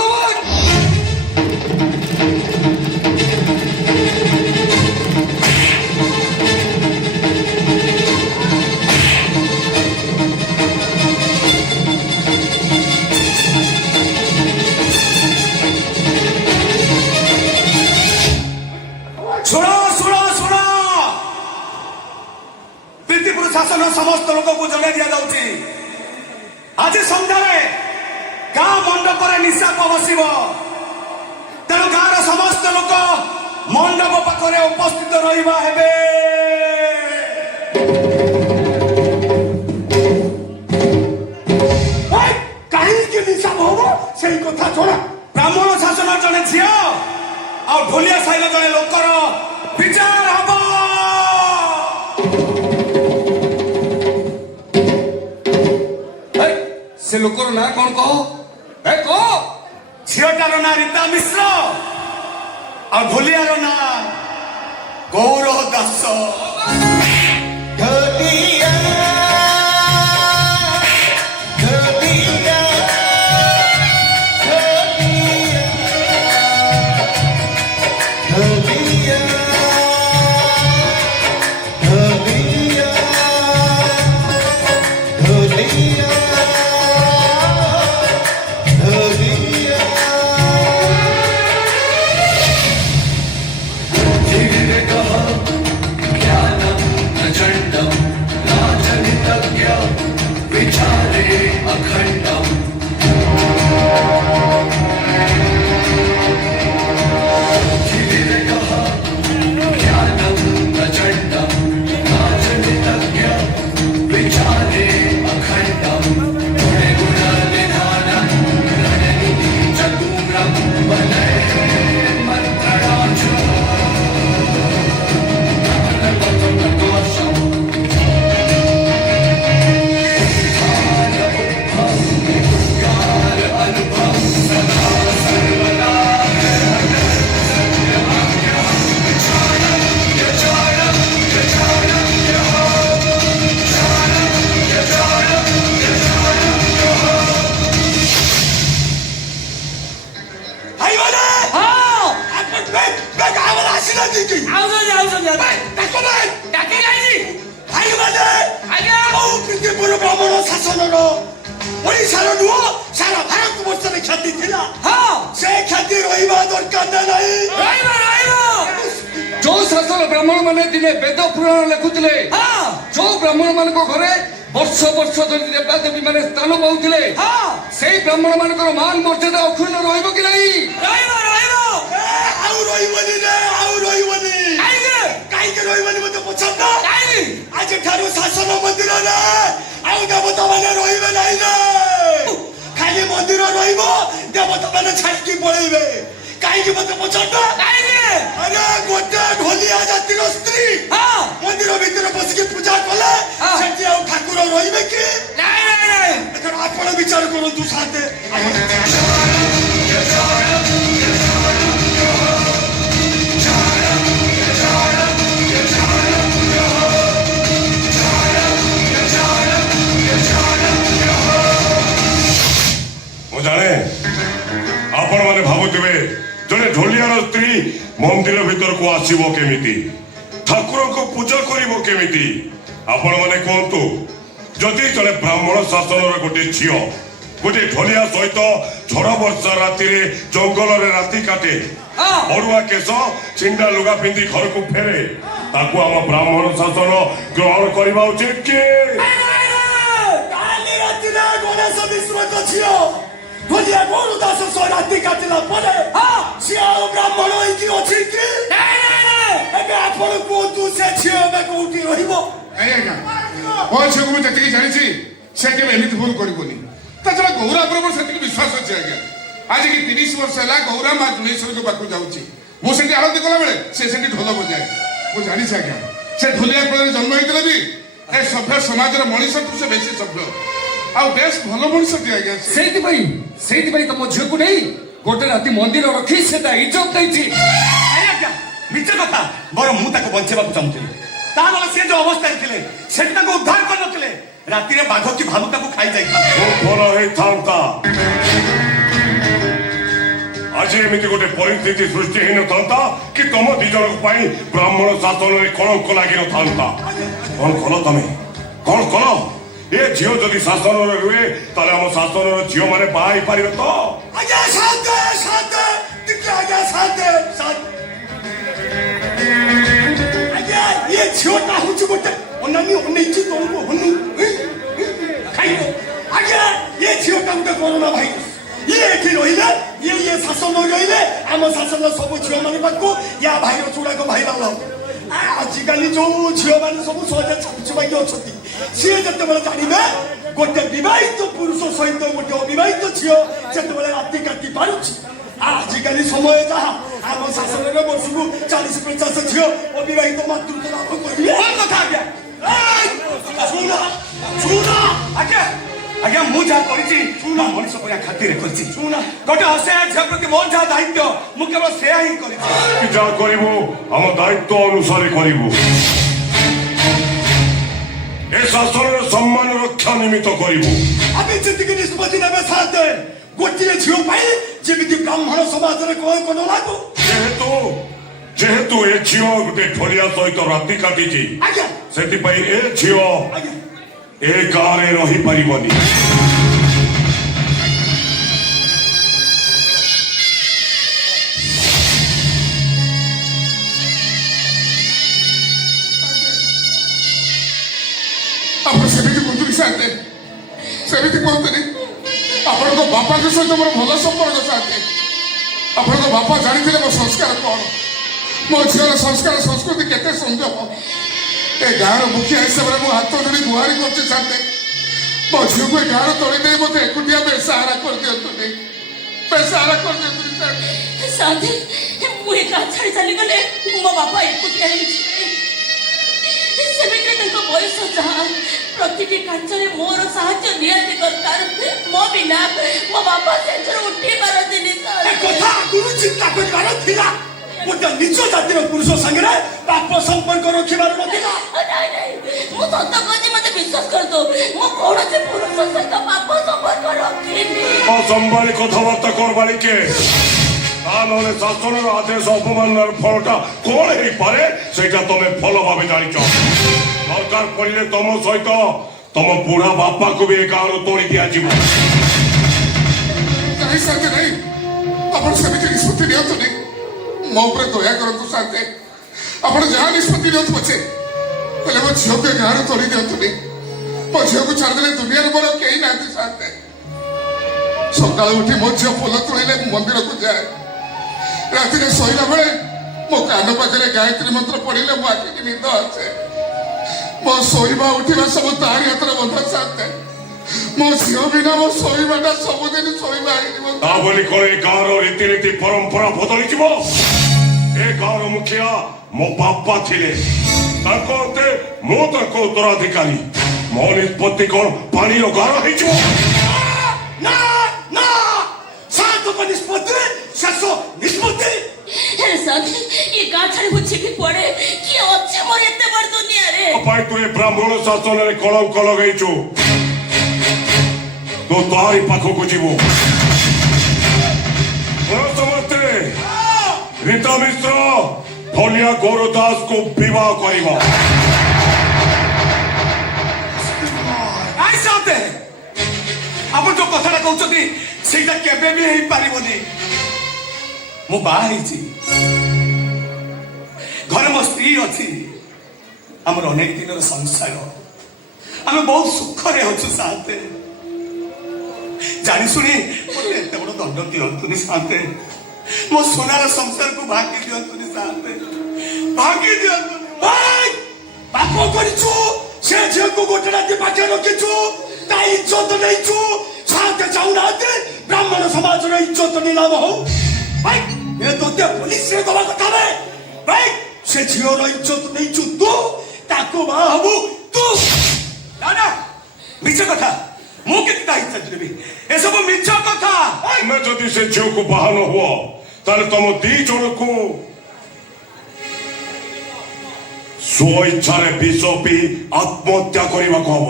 सुनो सुनो सुनो प्रीतिपुर शासन समस्त लोक को जगह दिया जाउची आज संध्यारे गाँ मंडप निशा बसिब तेणु गाँव समस्त लोक मंडप पाखरे उपस्थित रहिबा हेबे कहीं के निशा होबो सेही कथा छोड़ा ब्राह्मण शासन जने झियो आ ढोलिया साइल जने लोकर विचार हबो से लोकर ना कौन कहो ए कहो झियोटार ना रीता मिश्र आ ढोलियार ना गौरव दास ब्राह्मण शासन ओडार नुह सारा भारत वर्ष ख्याति से ख्याति रहा दरकार ना जो शासन ब्राह्मण माने दिने वेद पुराण लिखुले जो ब्राह्मण मान घरे वर्ष वर्ष धरी देवादेवी माने स्थान पाउथिले से ब्राह्मण मान मान मर्यादा अक्षुण्ण रहिबो कि नहीं मत पचार आज ठारू शासन मंदिर देवता मैंने रही खाली मंदिर रेवता मैंने छाड़ी पड़े कहीं मत पचार अरे गोटे ढोलिया जातिर स्त्री मंदिर भितर बसिक पूजा कले ठाकुर रे कि आप विचार करूँ साथे ମନ୍ଦିର ଭିତରକୁ ଆସିବ କେମିତି ଠାକୁରଙ୍କୁ ପୂଜା କରିବ କେମିତି ଆପଣ ମାନେ କୁହନ୍ତୁ ଯଦି ଜଣେ ବ୍ରାହ୍ମଣ ଶାସନର ଗୋଟେ ଝିଅ ଗୋଟେ ଢୋଲିଆ ସହିତ ଝଡ଼ ବର୍ଷା ରାତିରେ ଜଙ୍ଗଲରେ ରାତି କାଟେ ଅରୁଆ କେଶ ଛିଣ୍ଡା ଲୁଗା ପିନ୍ଧି ଘରକୁ ଫେରେ ତାକୁ ଆମ ବ୍ରାହ୍ମଣ ଶାସନ ଗ୍ରହଣ କରିବା ଉଚିତ କି କାଲି ରାତିରେ ଗଣେଶ ମିଶ୍ରଙ୍କ ଝିଅ ଢୋଲିଆ ଗୌର ଦାସ ସହ ରାତି କାଟିଲା ପରେ ସିଏ ଆଉ ବ୍ରାହ୍ମଣ ହେଇକି ଅଛି କି ଏବେ ଆପଣ କୁହନ୍ତୁ ସେ ଝିଅ ଏବେ କୋଉଠି ରହିବ ଆଜ୍ଞା ମୋ ଝିଅକୁ ମୁଁ ଯେତିକି ଜାଣିଛି ସେ କେବେ ଏମିତି ଭୁଲ କରିବନି ତା ଛଡା ଗୌରା ଉପରେ ମୋର ସେତିକି ବିଶ୍ୱାସ ଅଛି ଆଜ୍ଞା ଆଜିକି 30 ବର୍ଷ ହେଲା ଗୌରା ମା ଜୁନେଶ୍ୱରଙ୍କ ପାଖକୁ ଯାଉଛି ମୁଁ ସେଠି ଆଳତି କଲାବେଳେ ସେ ସେଠି ଢୋଲ ବଜାଏ ମୁଁ ଜାଣିଛି ଆଜ୍ଞା ସେ ଢୋଲିଆ କୁଳରେ ଜନ୍ମ ହେଇଥିଲେ ବି ଏ ସଭ୍ୟ ସମାଜର ମଣିଷଠୁ ସେ ବେଶୀ ସଭ୍ୟ ଆଉ ବେଶ ଭଲ ମଣିଷଟି ଆଜ୍ଞା ସେଇଥିପାଇଁ ତମ ଝିଅକୁ ନେଇ ଗୋଟେ ରାତି ମନ୍ଦିର ରଖି ସେଟା ଇଜ୍ଜତ ଦେଇଛି ଆଜ୍ଞା ମିଛ କଥା ବରଂ ମୁଁ ତାକୁ ବଞ୍ଚେଇବାକୁ ଚାହୁଁଥିଲି ତା ନହେଲେ ସେ ଯୋଉ ଅବସ୍ଥାରେ ଥିଲେ ସେଠି ତାକୁ ଉଦ୍ଧାର କରିନଥିଲେ ରାତିରେ ବାଘ କି ଭାଲୁ ତାକୁ ଖାଇ ଯାଇଥାନ୍ତେ ଭଲ ହେଇଥାନ୍ତା ଆଜି ଏମିତି ଗୋଟେ ପରିସ୍ଥିତି ସୃଷ୍ଟି ହେଇନଥାନ୍ତା କି ତମ ଦି ଜଣଙ୍କ ପାଇଁ ବ୍ରାହ୍ମଣ ଶାସନରେ କଳଙ୍କ ଲାଗିନଥାନ୍ତା କଣ କଲ ତମେ କଣ କଲ ଏ ଝିଅ ଯଦି ଶାସନରେ ରୁହେ ତାହେଲେ ଆମ ଶାସନର ଝିଅ ମାନେ ବାହା ହେଇପାରିବେ ତ ଆଜ୍ଞା ଶାନ୍ତେ ଟିକେ ଆଜ୍ଞା ଶାନ୍ତେ ଆଜ୍ଞା ଇଏ ଝିଅଟା ହଉଛି ଗୋଟେ ଅନାମୀ ଅନେଇଛି ତଳକୁ ହନୁ ଖାଇବ ଆଜ୍ଞା ଇଏ ଝିଅଟା ଗୋଟେ କରୋନା ଭାଇରସ ଇଏ ଏଠି ରହିଲେ ଇଏ ଶାସନ ରହିଲେ ଆମ ଶାସନ ସବୁ ଝିଅ ମାନେ ପାଖକୁ ୟା ଭାଇରସ ଗୁଡାକ ଭାଇରାଲ ହବ ଆଜିକାଲି ଯୋଉ ଝିଅ ମାନେ ସବୁ ସହଜେ ଛାପିଛୁପାଇକି ଅଛନ୍ତି ସିଏ ଯେତେବେଳେ ଜାଣିବେ ଗୋଟେ ବିବାହିତ ପୁରୁଷ ସହିତ ଗୋଟେ ଅବିବାହିତ ଝିଅ ଯେତେବେଳେ ରାତି କାଟି ପାରୁଛି ଆଜିକାଲି ସମୟ ଯାହା ଆମ ଶାସନରେ ବର୍ଷକୁ 40-50 ଝିଅ ଅବିବାହିତ ମାତୃତ୍ୱ ଲାଭ କରିବେ କଣ କଥା ଆଜ୍ଞା ଶୁଣ ଆଜ୍ଞା ଆଜ୍ଞା ମୁଁ ଯାହା କରିଛି ମୋ ମଣିଷ କରିବା ଖାତିରେ କରିଛି ଗୋଟେ ଅସହାୟ ଝିଅ ପ୍ରତି ମୋର ଯାହା ଦାୟିତ୍ୱ ମୁଁ କେବଳ ସେୟା ହିଁ କରିଛି ଯାହା କରିବୁ ଆମ ଦାୟିତ୍ୱ ଅନୁସାରେ କରିବୁ ଏ ଶାସନର ସମ୍ମାନ ରକ୍ଷା ନିମିତ୍ତ କରିବୁ ଆମେ ଯେତିକି ନିଷ୍ପତ୍ତି ନେବେ ସାଥେ ଗୋଟିଏ ଝିଅ ପାଇଁ ଯେମିତି ବ୍ରାହ୍ମଣ ସମାଜରେ କଳଙ୍କ ନ ଲାଗୁ ଯେହେତୁ ଏ ଝିଅ ଗୋଟେ ଢୋଲିଆ ସହିତ ରାତି କାଟିଛି ଆଜ୍ଞା ସେଥିପାଇଁ ଏ ଝିଅ ଆଜ୍ଞା ଏ ଗାଁରେ ରହିପାରିବନି ଆପଣ ସେମିତି କୁହନ୍ତୁନି ସାଥେ ସେମିତି କୁହନ୍ତୁନି ଆପଣଙ୍କ ବାପାଙ୍କ ସହିତ ମୋର ଭଲ ସମ୍ପର୍କ ସାଥେ ଆପଣଙ୍କ ବାପା ଜାଣିଥିଲେ ମୋ ସଂସ୍କାର କଣ ମୋ ଝିଅର ସଂସ୍କାର ସଂସ୍କୃତି କେତେ ସୁନ୍ଦର ଏ ଗାଁର ମୁଖିଆ ହିସାବରେ ମୁଁ ହାତ ଧରି ଗୁହାରି କରୁଛି ସାଥେ ମୋ ଝିଅକୁ ଏ ଗାଁର ତଳି ଦେଇ ମୋତେ ଏକୁଟିଆ ବେସାହାରା କରିଦିଅନ୍ତୁନି ବେସାହାରା କରିଦିଅନ୍ତୁନି ସାଥେ ମୁଁ ଏ ଗାଁ ଛାଡ଼ି ଚାଲିଗଲେ ମୋ ବାପା ଏକୁଟିଆ ହେଇଯିବେ ସେମିତିରେ ତାଙ୍କ ବୟସ ଯାହା ପ୍ରତିଟି କାର୍ଯ୍ୟରେ ମୋର ସାହାଯ୍ୟ ନିହାତି ଦରକାର ମୋ ବିନା ମୋ ବାପା ସେଥିରୁ ଉଠି ପାରନ୍ତିନି ଏ କଥା ଆଗରୁ ଚିନ୍ତା କରିବାର ଥିଲା ଗୋଟେ ନିଜ ଜାତିର ପୁରୁଷ ସାଙ୍ଗରେ ବାପ ସମ୍ପର୍କ ରଖିବାର ନଥିଲା ନାଇଁ ମୁଁ ସତ କହୁଛି ମତେ ବିଶ୍ୱାସ କରନ୍ତୁ ମୁଁ କୌଣସି ପୁରୁଷ ସହିତ ବାପ ସମ୍ପର୍କ ରଖିନି ଅସମ୍ଭାଳି କଥାବାର୍ତ୍ତା କରବାଣି କେ ତା ନହେଲେ ଶାସନର ଆଦେଶ ଅପମାନର ଫଳଟା କଣ ହେଇପାରେ ସେଇଟା ତମେ ଭଲ ଭାବେ ଜାଣିଛ ଦରକାର ପଡ଼ିଲେ ତମ ସହିତ ତମ ବୁଢା ବାପାକୁ ବି ଏ ଗାଁରୁ ତୋଳି ଦିଆଯିବ ନାଇଁ ସାଥେ ନାଇଁ ଆପଣ ସେମିତି ନିଷ୍ପତ୍ତି ନିଅନ୍ତୁନି ମୋ ଉପରେ ଦୟା କରନ୍ତୁ ସାଥେ ଆପଣ ଯାହା ନିଷ୍ପତ୍ତି ନିଅନ୍ତୁ ପଛେ ହେଲେ ମୋ ଝିଅକୁ ଏ ଗାଁରୁ ତୋଳି ଦିଅନ୍ତୁନି ମୋ ଝିଅକୁ ଛାଡ଼ିଦେଲେ ଦୁନିଆରେ ମୋର କେହି ନାହାନ୍ତି ସାଥେ ସକାଳୁ ଉଠି ମୋ ଝିଅ ଫୁଲ ତୋଳିଲେ ମୁଁ ମନ୍ଦିରକୁ ଯାଏ ରାତିରେ ଶୋଇଲା ବେଳେ ମୋ କାନ ପାଖରେ ଗାୟତ୍ରୀ ମନ୍ତ୍ର ପଢିଲେ ମୋ ଆଖିକି ନିଦ ଆସେ ମୋ ଶୋଇବା ଉଠିବା ସବୁ ତାରି ହାତରେ ବନ୍ଧା ସାଥେ ମୋ ଝିଅ ବିନା ମୋ ଶୋଇବାଟା ସବୁଦିନ ଶୋଇବା ହେଇଯିବ ତା ବୋଲି କଣ ଏ ଗାଁର ରୀତିନୀତି ପରମ୍ପରା ବଦଳିଯିବ ଏ ଗାଁର ମୁଖିଆ ମୋ ବାପା ଥିଲେ ତାଙ୍କ ଅନ୍ତେ ମୁଁ ତାଙ୍କ ଉତ୍ତରାଧିକାରୀ ମୋ ନିଷ୍ପତ୍ତି କଣ ପାଣିର ଗାର ହେଇଯିବ ନା ନା ସାତକ ନିଷ୍ପତ୍ତି ଶେଷ ନିଷ୍ପତ୍ତି ହେଲେ ସାଥେ ଏ ଗାଁ ଛାଡ଼ି ମୁଁ ଯିବି କୁଆଡ଼େ କିଏ ଅଛି ମୋର ଏତେ ବଡ଼ ଦୁନିଆରେ ପାଇଁ ତୁ ଏ ବ୍ରାହ୍ମଣ ଶାସନରେ କଳଙ୍କ ଲଗେଇଛୁ ତୁ ତାରି ପାଖକୁ ଯିବୁ ସମସ୍ତେ ରୀତା ମିଶ୍ର ଭଲିଆ ଗୌର ଦାସକୁ ବିବାହ କରିବ। ଆଇ ସାତେ ଆପଣ ଯୋଉ କଥାଟା କହୁଛନ୍ତି ସେଇଟା କେବେ ବି ହେଇପାରିବନି। ମୁଁ ବାହା ହେଇଛି, ଘରେ ମୋ ସ୍ତ୍ରୀ ଅଛି, ଆମର ଅନେକ ଦିନର ସଂସାର, ଆମେ ବହୁତ ସୁଖରେ ଅଛୁ ସାତେ। ଜାଣି ଶୁଣି ମୋତେ ଏତେ ବଡ ଦଣ୍ଡ ଦିଅନ୍ତୁନି ସାତେ, ମୋ ସୁନାର ସଂସାରକୁ ଭାଙ୍ଗି ଦିଅନ୍ତୁନି ସାତେ, ଭାଙ୍ଗି ଦିଅନ୍ତୁନି। ପାପ କରିଛୁ, ସେ ଝିଅକୁ ଗୋଟେ ରାତି ପାଖରେ ରଖିଛୁ, ତା ଇଜ୍ଜତ ନେଇଛୁ। ସାତେ ଚାହୁଁନାହାନ୍ତି ବ୍ରାହ୍ମଣ ସମାଜର ଇଜ୍ଜତ ନିଲାମ ହଉ। ଭାଇ ଏ ତୋତେ ପୋଲିସରେ ଦବା କଥା ବେ। ଭାଇ ସେ ଝିଅର ଇଜ୍ଜତ ନେଇଛୁ ତୁ, ତାକୁ ବାହା ହବୁ ତୁ। ନା ନା, ମିଛ କଥା। ମୁଁ କେତେ ତା ଇଚ୍ଛା ଦେବି? ଏସବୁ ମିଛ କଥା। ତମେ ଯଦି ସେ ଝିଅକୁ ବାହା ନ ହୁଅ ତାହେଲେ ତମ ଦି ଜଣକୁ ସ୍ୱ ଇଚ୍ଛାରେ ବିଷ ପିଇ ଆତ୍ମହତ୍ୟା କରିବାକୁ ହବ।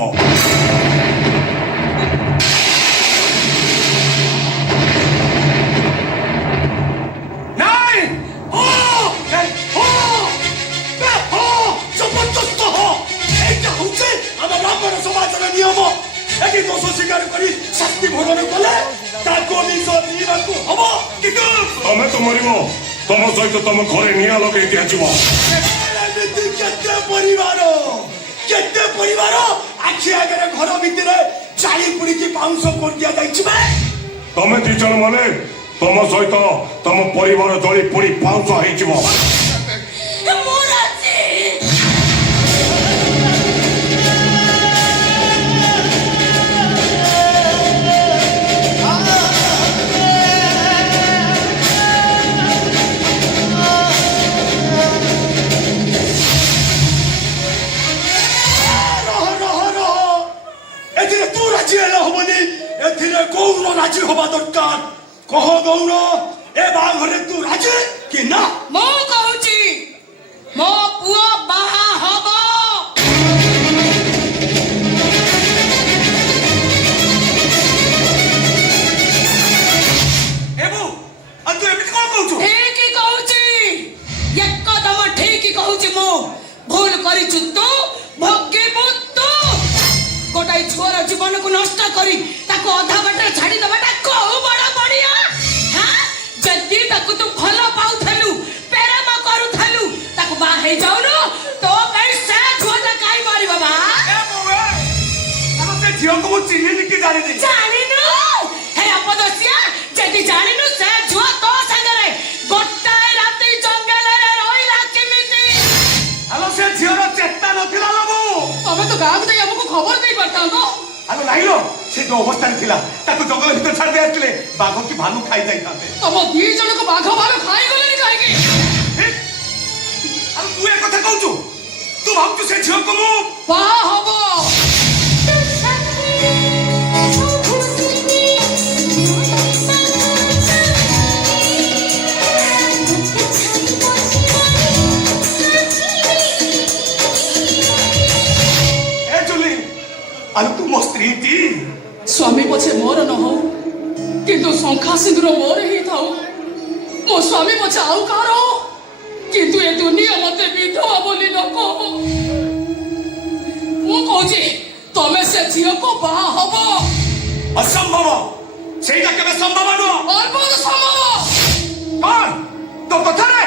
ନାଇଁ, ଜବରଦସ୍ତ ହ। এইটা হচ্ছে আমার ব্রাহ্মণ সমাজের নিয়ম। এটি দোষ স্বীকার করে শাস্তি ভোজন কলে তাকে বিষ পিইବାକୁ হব। কিন্তু ତମେ ତ ମରିବ, ତମ ସହିତ ତମ ଘରେ ନିଆଁ ଲଗେଇ ଦିଆଯିବ। ଏମିତି କେତେ ପରିବାର ଆଖି ଆଗରେ ଘର ଭିତରେ ଚାଳି ପୁଡ଼ିକି ପାଉଁଶ କରି ଦିଆଯାଇଛି ବେ। ତମେ ଦି ଜଣ ମାନେ ତମ ସହିତ ତମ ପରିବାର ଜଳି ପୋଡ଼ି ପାଉଁଶ ହେଇଯିବ। ମୁଁ ରାଜି। এথিরে তু রাজি হেলে হবনি, এথিরে গৌর রাজি হবা দরকার। কহ গৌর, এ বাঘরে তু রাজি কি না? ମୁଁ କହୁଛି ମୋ ପୁଅ ବାହା ହବ। এবু, ଆଉ ତୁ ଏମିତି କଣ କହୁଛୁ? ଠିକ କହୁଛି, ଏକଦମ ଠିକ କହୁଛି ମୁଁ। ଭୁଲ କରିଛୁ ତୁ, ଭୋଗିବୁ ତୁ। ଗୋଟାଏ ଛୁଆର ଜୀବନକୁ ନଷ୍ଟ କରି ତାକୁ ଅଧା ବାଟରେ ଛାଡ଼ିଦବାଟା କୋଉ ବଡ ବଢିଆ? ଯଦି ତାକୁ ତୁ ଭଲ ପାଉଥିଲୁ, ପ୍ରେମ କରୁଥିଲୁ, ତାକୁ ବାହା ହେଇଯାଉନୁ। ତୋ ପାଇଁ ସେ ଝୁଅଟା କାହିଁ ମରିବ ବା? ସେ ଝିଅକୁ ମୁଁ ଚିହ୍ନିନି କି ଜାଣିନି। ଜାଣିନୁ? ହେ ଅପଦସ୍ୟା, ଯଦି ଜାଣିନୁ ସେ ଝୁଅ ତୋ ସାଙ୍ଗରେ ଗୋଟାଏ ରାତି ଜଙ୍ଗଲରେ ରହିଲା କେମିତି? ଆଲୋ ସେ ଝିଅର ଚେତା ନଥିଲା ଲୋ ମୁଁ। ତମେ ତ ଗାଁକୁ ଯାଇ ଆମକୁ ଖବର ଦେଇ ପାରିଥାନ୍ତ। ଆଲୋ ନାଇଁ ଲୋ, ସେ ଯୋଉ ଅବସ୍ଥାରେ ଥିଲା ତାକୁ ଜଙ୍ଗଲ ଭିତରେ ଛାଡ଼ି ଦେଇ ଆସିଥିଲେ ବାଘ କି ଭାଲୁ ଖାଇ ଯାଇଥାନ୍ତେ। ତମ ଦି ଜଣକୁ ବାଘ ଭାଲୁ ଖାଇଗଲେଣି କାହିଁକି? ଆଉ ତୁ ଏ କଥା କହୁଛୁ? ତୁ ଭାବୁଛୁ ସେ ଝିଅକୁ ମୁଁ ବାହା ହବ? ଏ ଚୁଲି, ଆଉ ତୁ ମୋ ସ୍ତ୍ରୀ ଟି? ସ୍ୱାମୀ ପଛେ ମୋର ନ ହଉ, କିନ୍ତୁ ଶଙ୍ଖା ସିନ୍ଦୁର ମୋର ହେଇଥାଉ। ମୋ ସ୍ୱାମୀ ପଛେ ଆଉ କାହାର ହଉ, କିନ୍ତୁ ଏ ଦୁନିଆ ମତେ ବିଧବା ବୋଲି ନ କହୁ। ମୁଁ କହୁଛି ତମେ ସେ ଝିଅକୁ ବାହା ହବ। ଅସମ୍ଭବ, ସେଇଟା କେବେ ସମ୍ଭବ ନୁହଁ। ଅର୍ବୁଦ ସମ୍ଭବ। କଣ ତୋ କଥାରେ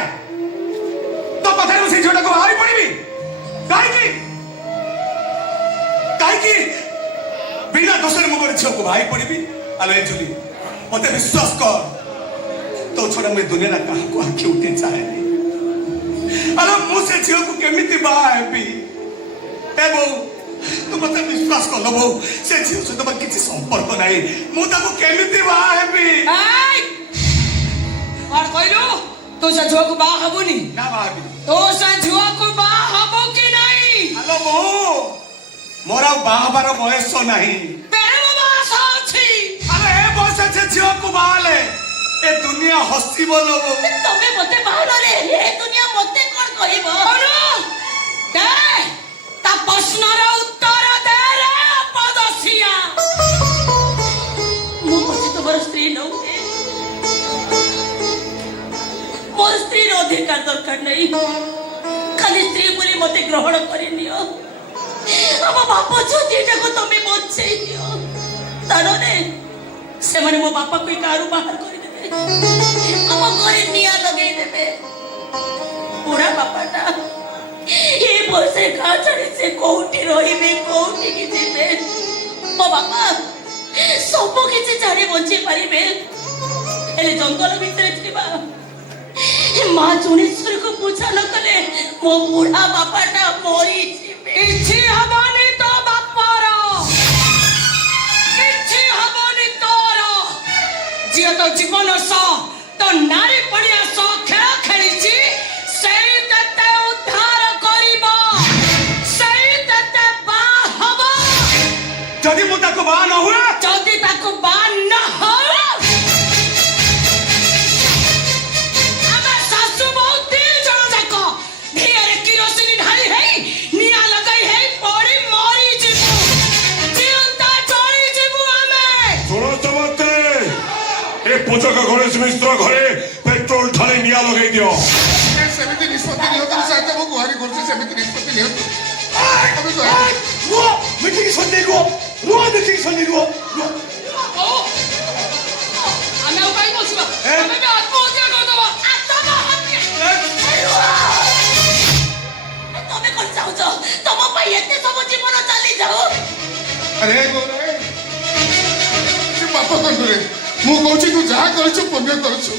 ମୁଁ ସେଇ ଝିଅଟାକୁ ବାହାରି ପଡିବି? କାହିଁକି କାହିଁକି ବିନା ଦୋଷରେ ମୁଁ ଗୋଟେ ଝିଅକୁ ବାହାରି ପଡିବି? ଆଲୋ ଏ ଚୁଲି, ମତେ ବିଶ୍ୱାସ କର, ତୋ ଛଡା ମୁଁ ଏ ଦୁନିଆରେ କାହାକୁ ଆଖି ଉଠେଇ ଚାହେଁନି। ଆଲୋ ମୁଁ ସେ ଝିଅକୁ କେମିତି ବାହା ହେବି? ଏ ବୋଉ, ତୁ ମତେ ବିଶ୍ୱାସ କଲ ବୋଉ, ସେ ଝିଅ ସହିତ ମୋର କିଛି ସମ୍ପର୍କ ନାହିଁ। ମୁଁ ତାକୁ କେମିତି ବାହା ହେବି? ଏଇ, କଣ କହିଲୁ? ତୁ ସେ ଝିଅକୁ ବାହା ହବୁନି? ନା ବାହା ହେବିନି। ତୁ ସେ ଝିଅକୁ ବାହା ହବୁ କି ନାହିଁ? ଆଲୋ ବୋଉ, ମୋର ଆଉ ବାହା ହବାର ବୟସ ନାହିଁ। ପ୍ରେମ ବୟସ ଅଛି। ଆରେ ଏ ବୟସ ସେ ଝିଅକୁ ବାହା ହେଲେ ଏ ଦୁନିଆ ହସିବ ଲୋ ବୋଉ। ତମେ ମତେ ବାହାନରେ ଏ ଦୁନିଆ ମତେ କଣ କହିବ? ଦେ, ତା ପ୍ରଶ୍ନର ଉତ୍ତର ଦେ ରେ ଅପଦସ୍ୟା। ମୁଁ ପଛେ ତମର ସ୍ତ୍ରୀ ନୁହେଁ, ମୋର ସ୍ତ୍ରୀ नहीं खाली स्त्री बोली मते ग्रहण करी नियो हम बापा छो दीटा को तुम्हें बचे दियो तारोने से माने मो बापा कोई कारू बाहर कर देबे हम घरे निया लगे देबे पूरा बापाटा ये बसे का चढ़ी से कोठी रहिबे कोठी की जिबे मो बापा सब किसी छाड़ी बंची पारिबे हेले जंगल भितर थिबा माँ चुनेश्वर को पूछा न कले मो बुढ़ा बापाटा मरी जिबे କିଛି ହବନି ତୋ ବାପର କିଛି ହବନି ତୋର ଝିଅ ତ ଜୀବନ ସହ ତ ନାରୀ ପଡ଼ିଆ ସହ ଖେଳ ଖେଳିଛି ସେଇ ତତେ ଉଦ୍ଧାର କରିବ ସେଇ ତତେ ବାହା ହବ ଯଦି ମୁଁ ତାକୁ ବାହା ନ ହୁଏ ଯଦି ତାକୁ ବାହା ନ ହଉ ଆମେ ଶାଶୁ ବୋହୂ ତିନି ଜଣ ଯାକ ଧିଅରେ କିରୋସିନି ଢାଳି ହେଇ ନିଆଁ ଲଗାଇ ହେଇ ପଡ଼ି ମରିଯିବୁ ଜିଅନ୍ତା ଜଳିଯିବୁ ଆମେ ଶୁଣ ସମସ୍ତେ ଏ ପୂଜକ ଗଣେଶ ମିଶ୍ର ଘରେ ପେଟ୍ରୋଲ ଢାଳି ନିଆଁ ଲଗେଇ ଦିଅ ସେମିତି ନିଷ୍ପତ୍ତି ନିଅନ୍ତୁ ସାର୍ ମୁଁ ଗୁହାରି କରୁଛି ସେମିତି ନିଷ୍ପତ୍ତି ନିଅନ୍ତୁ ତମେ ଗୁହାରି ରୁହ ମିଟିଂ ସନ୍ଧି ରୁହ ରୁହ ମିଟିଂ ସନ୍ଧି ରୁହ ଆମେ ଆଉ କାଇଁ ବସିବା ଆମେ ବି ଆତ୍ମହତ୍ୟା କରିଦବା ତମେ କଣ ଚାହୁଁଛ ତମ ପାଇଁ ଏତେ ସବୁ ଜୀବନ ଚାଲି ଯାଉ ଆରେ ଗୌରା ତୁ ପାପ କରେ ମୁଁ କହୁଛି ତୁ ଯାହା କରିଛୁ ପୁଣ୍ୟ କରୁଛୁ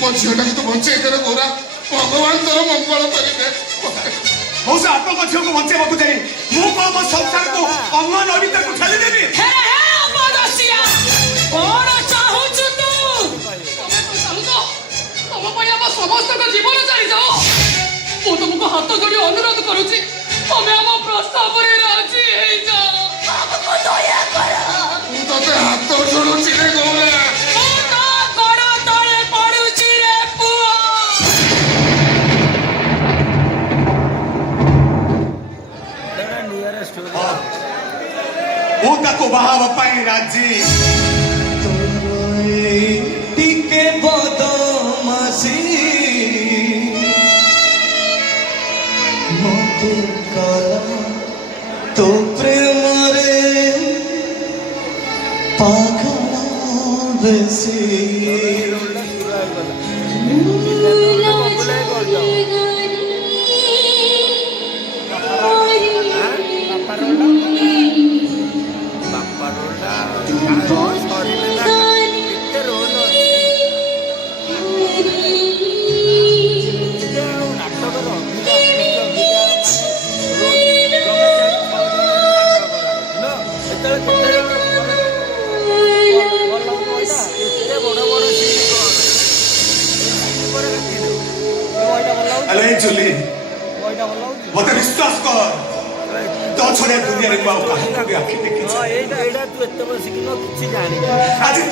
ମୋ ଝିଅଟାକୁ ତୁ ବଞ୍ଚେଇ ଦେଲେ ଗୌରା ଭଗବାନ ତୋର ମଙ୍ଗଳ କରିବେ ମଉସା ଆପଣଙ୍କ ଝିଅକୁ ବଞ୍ଚେଇବାକୁ ଯାଇ ମୁଁ କଣ ମୋ ସଂସାରକୁ ଅଙ୍ଗ ନବିତାକୁ ଛାଡ଼ିଦେବି ହେ ହେ ଅପଦସିଆ କଣ ଚାହୁଁଛୁ ତୁ ତମେ କଣ ଚାହୁଁଛ ତମ ପାଇଁ ଆମ ସମସ୍ତଙ୍କ ଜୀବନ ଚାଲିଯାଉ ମୁଁ ତୁମକୁ ହାତ ଯୋଡ଼ି ଅନୁରୋଧ କରୁଛି ତମେ ଆମ ପ୍ରସ୍ତାବରେ ରାଜି ହେଇଯାଅ ଆମକୁ ଦୟା କର ମୁଁ ତତେ ହାତ ଯୋଡୁଛି ରେ ଗୌରା ମୁଁ ତ ଗୋଡ଼ ତଳେ ପଡୁଛି ରେ ପୁଅ ମୁଁ ତାକୁ ବାହା ହେବା ପାଇଁ ରାଜି ଟିକେ ବଦମାସି ମତେ କଲା ତୋ ପ୍ରେମରେ ପାଗଳ ବେଶୀ ଆରେ ଚୁଲି ମତେ ବିଶ୍ୱାସ କର ତୋ ଛଡା ଦୁନିଆରେ ମୁଁ ଆଉ କାହାକୁ ବି ଆଖି ଦେଖିଛି ଆଜି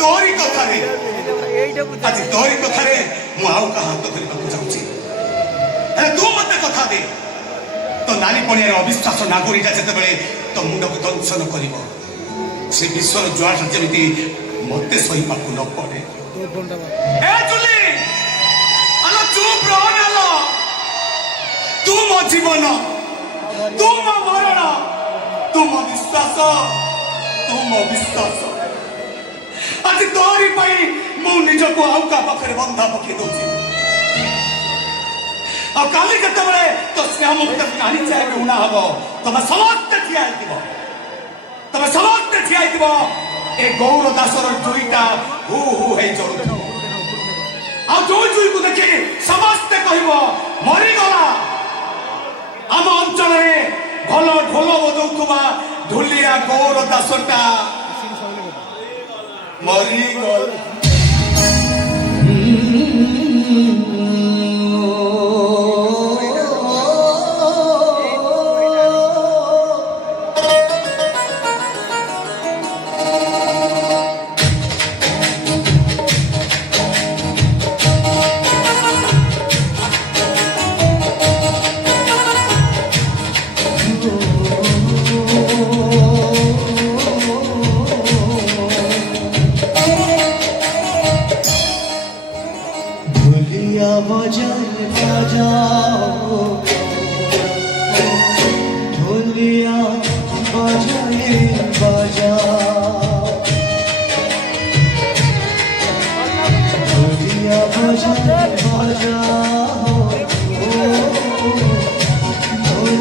ତୋରି କଥାରେ ମୁଁ ଆଉ କାହା ହାତ ଧରିବାକୁ ଯାଉଛି ହେଲେ ତୁ ମତେ କଥା ଦେ ତୋ ନାରୀ ପଣିଆରେ ଅବିଶ୍ୱାସ ନାଗରିକା ଯେତେବେଳେ ତୋ ମୁଣ୍ଡକୁ ଦଂଶନ କରିବ ସେ ବିଶ୍ୱର ଜୁଆର ଯେମିତି ମତେ ସହିବାକୁ ନ ପଡେ ଏ ଚୁଲି ଆଲୋ ଚୁପ୍ ରହ ନାଲୋ ତୁ ମୋ ଜୀବନ ତୁ ମୋ ମରଣ ତୁ ମୋ ବିଶ୍ୱାସ ଆଜି ତୋରି ପାଇଁ ମୁଁ ନିଜକୁ ଆଉ କାହା ପାଖରେ ବନ୍ଧା ପକେଇ ଦଉଛି ଆଉ କାଲି ଯେତେବେଳେ ତୋ ସ୍ନେହ ମୁକ୍ତ କାଲି ଚାହିଁବେ ଉଣା ହବ ତମେ ସମସ୍ତେ ଠିଆ ହେଇଥିବ ଏ ଗୌର ଦାସର ଜୁଇଟା ହୁ ହୁ ହେଇ ଜଳୁଥିବ ଆଉ ଯୋଉ ଜୁଇକୁ ଦେଖି ସମସ୍ତେ କହିବ ମରିଗଲା ଆମ ଅଞ୍ଚଳରେ ଭଲ ଢୋଲ ବଜଉଥିବା ଢୋଲିଆ ଗୌର ଦାସଟା ମରିଗଲା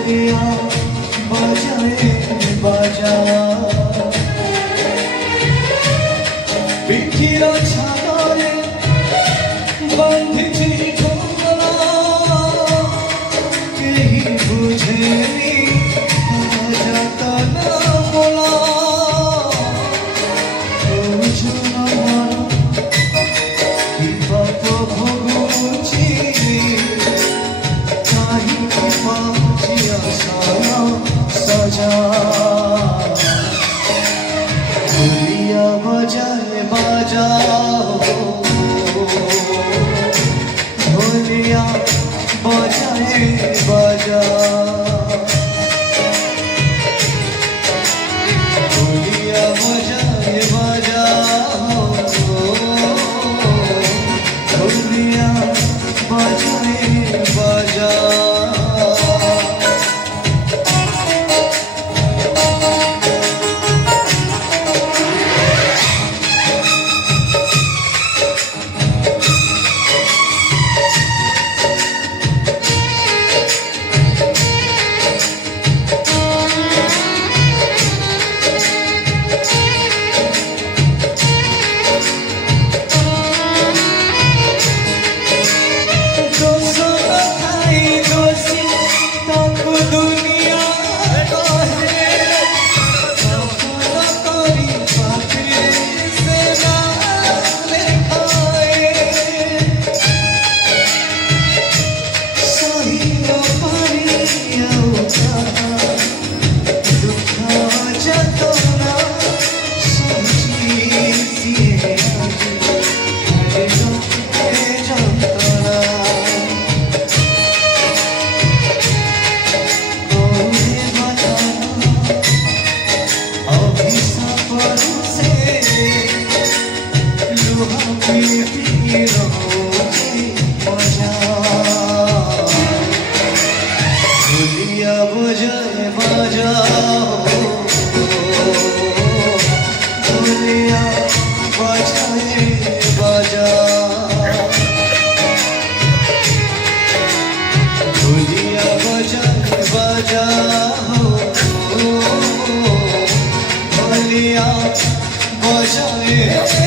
ढोलिया बजाए बाजा पिठिर छागरे बांधिछि ठोला केही बुझेनी जतना बोला बुझना मानो कि पाप भोगुछि काहे कि पाचिया साया सजा ढोलिया बजाए बाजा ढोलिया बजाए बाजा ढोलिया बजाए बाजा ढोलिया बजाए बाजा ढोलिया बजाए बाजा ढोलिया बजाए बाजा ढोलिया बजाए बाजा ढोलिया बजाए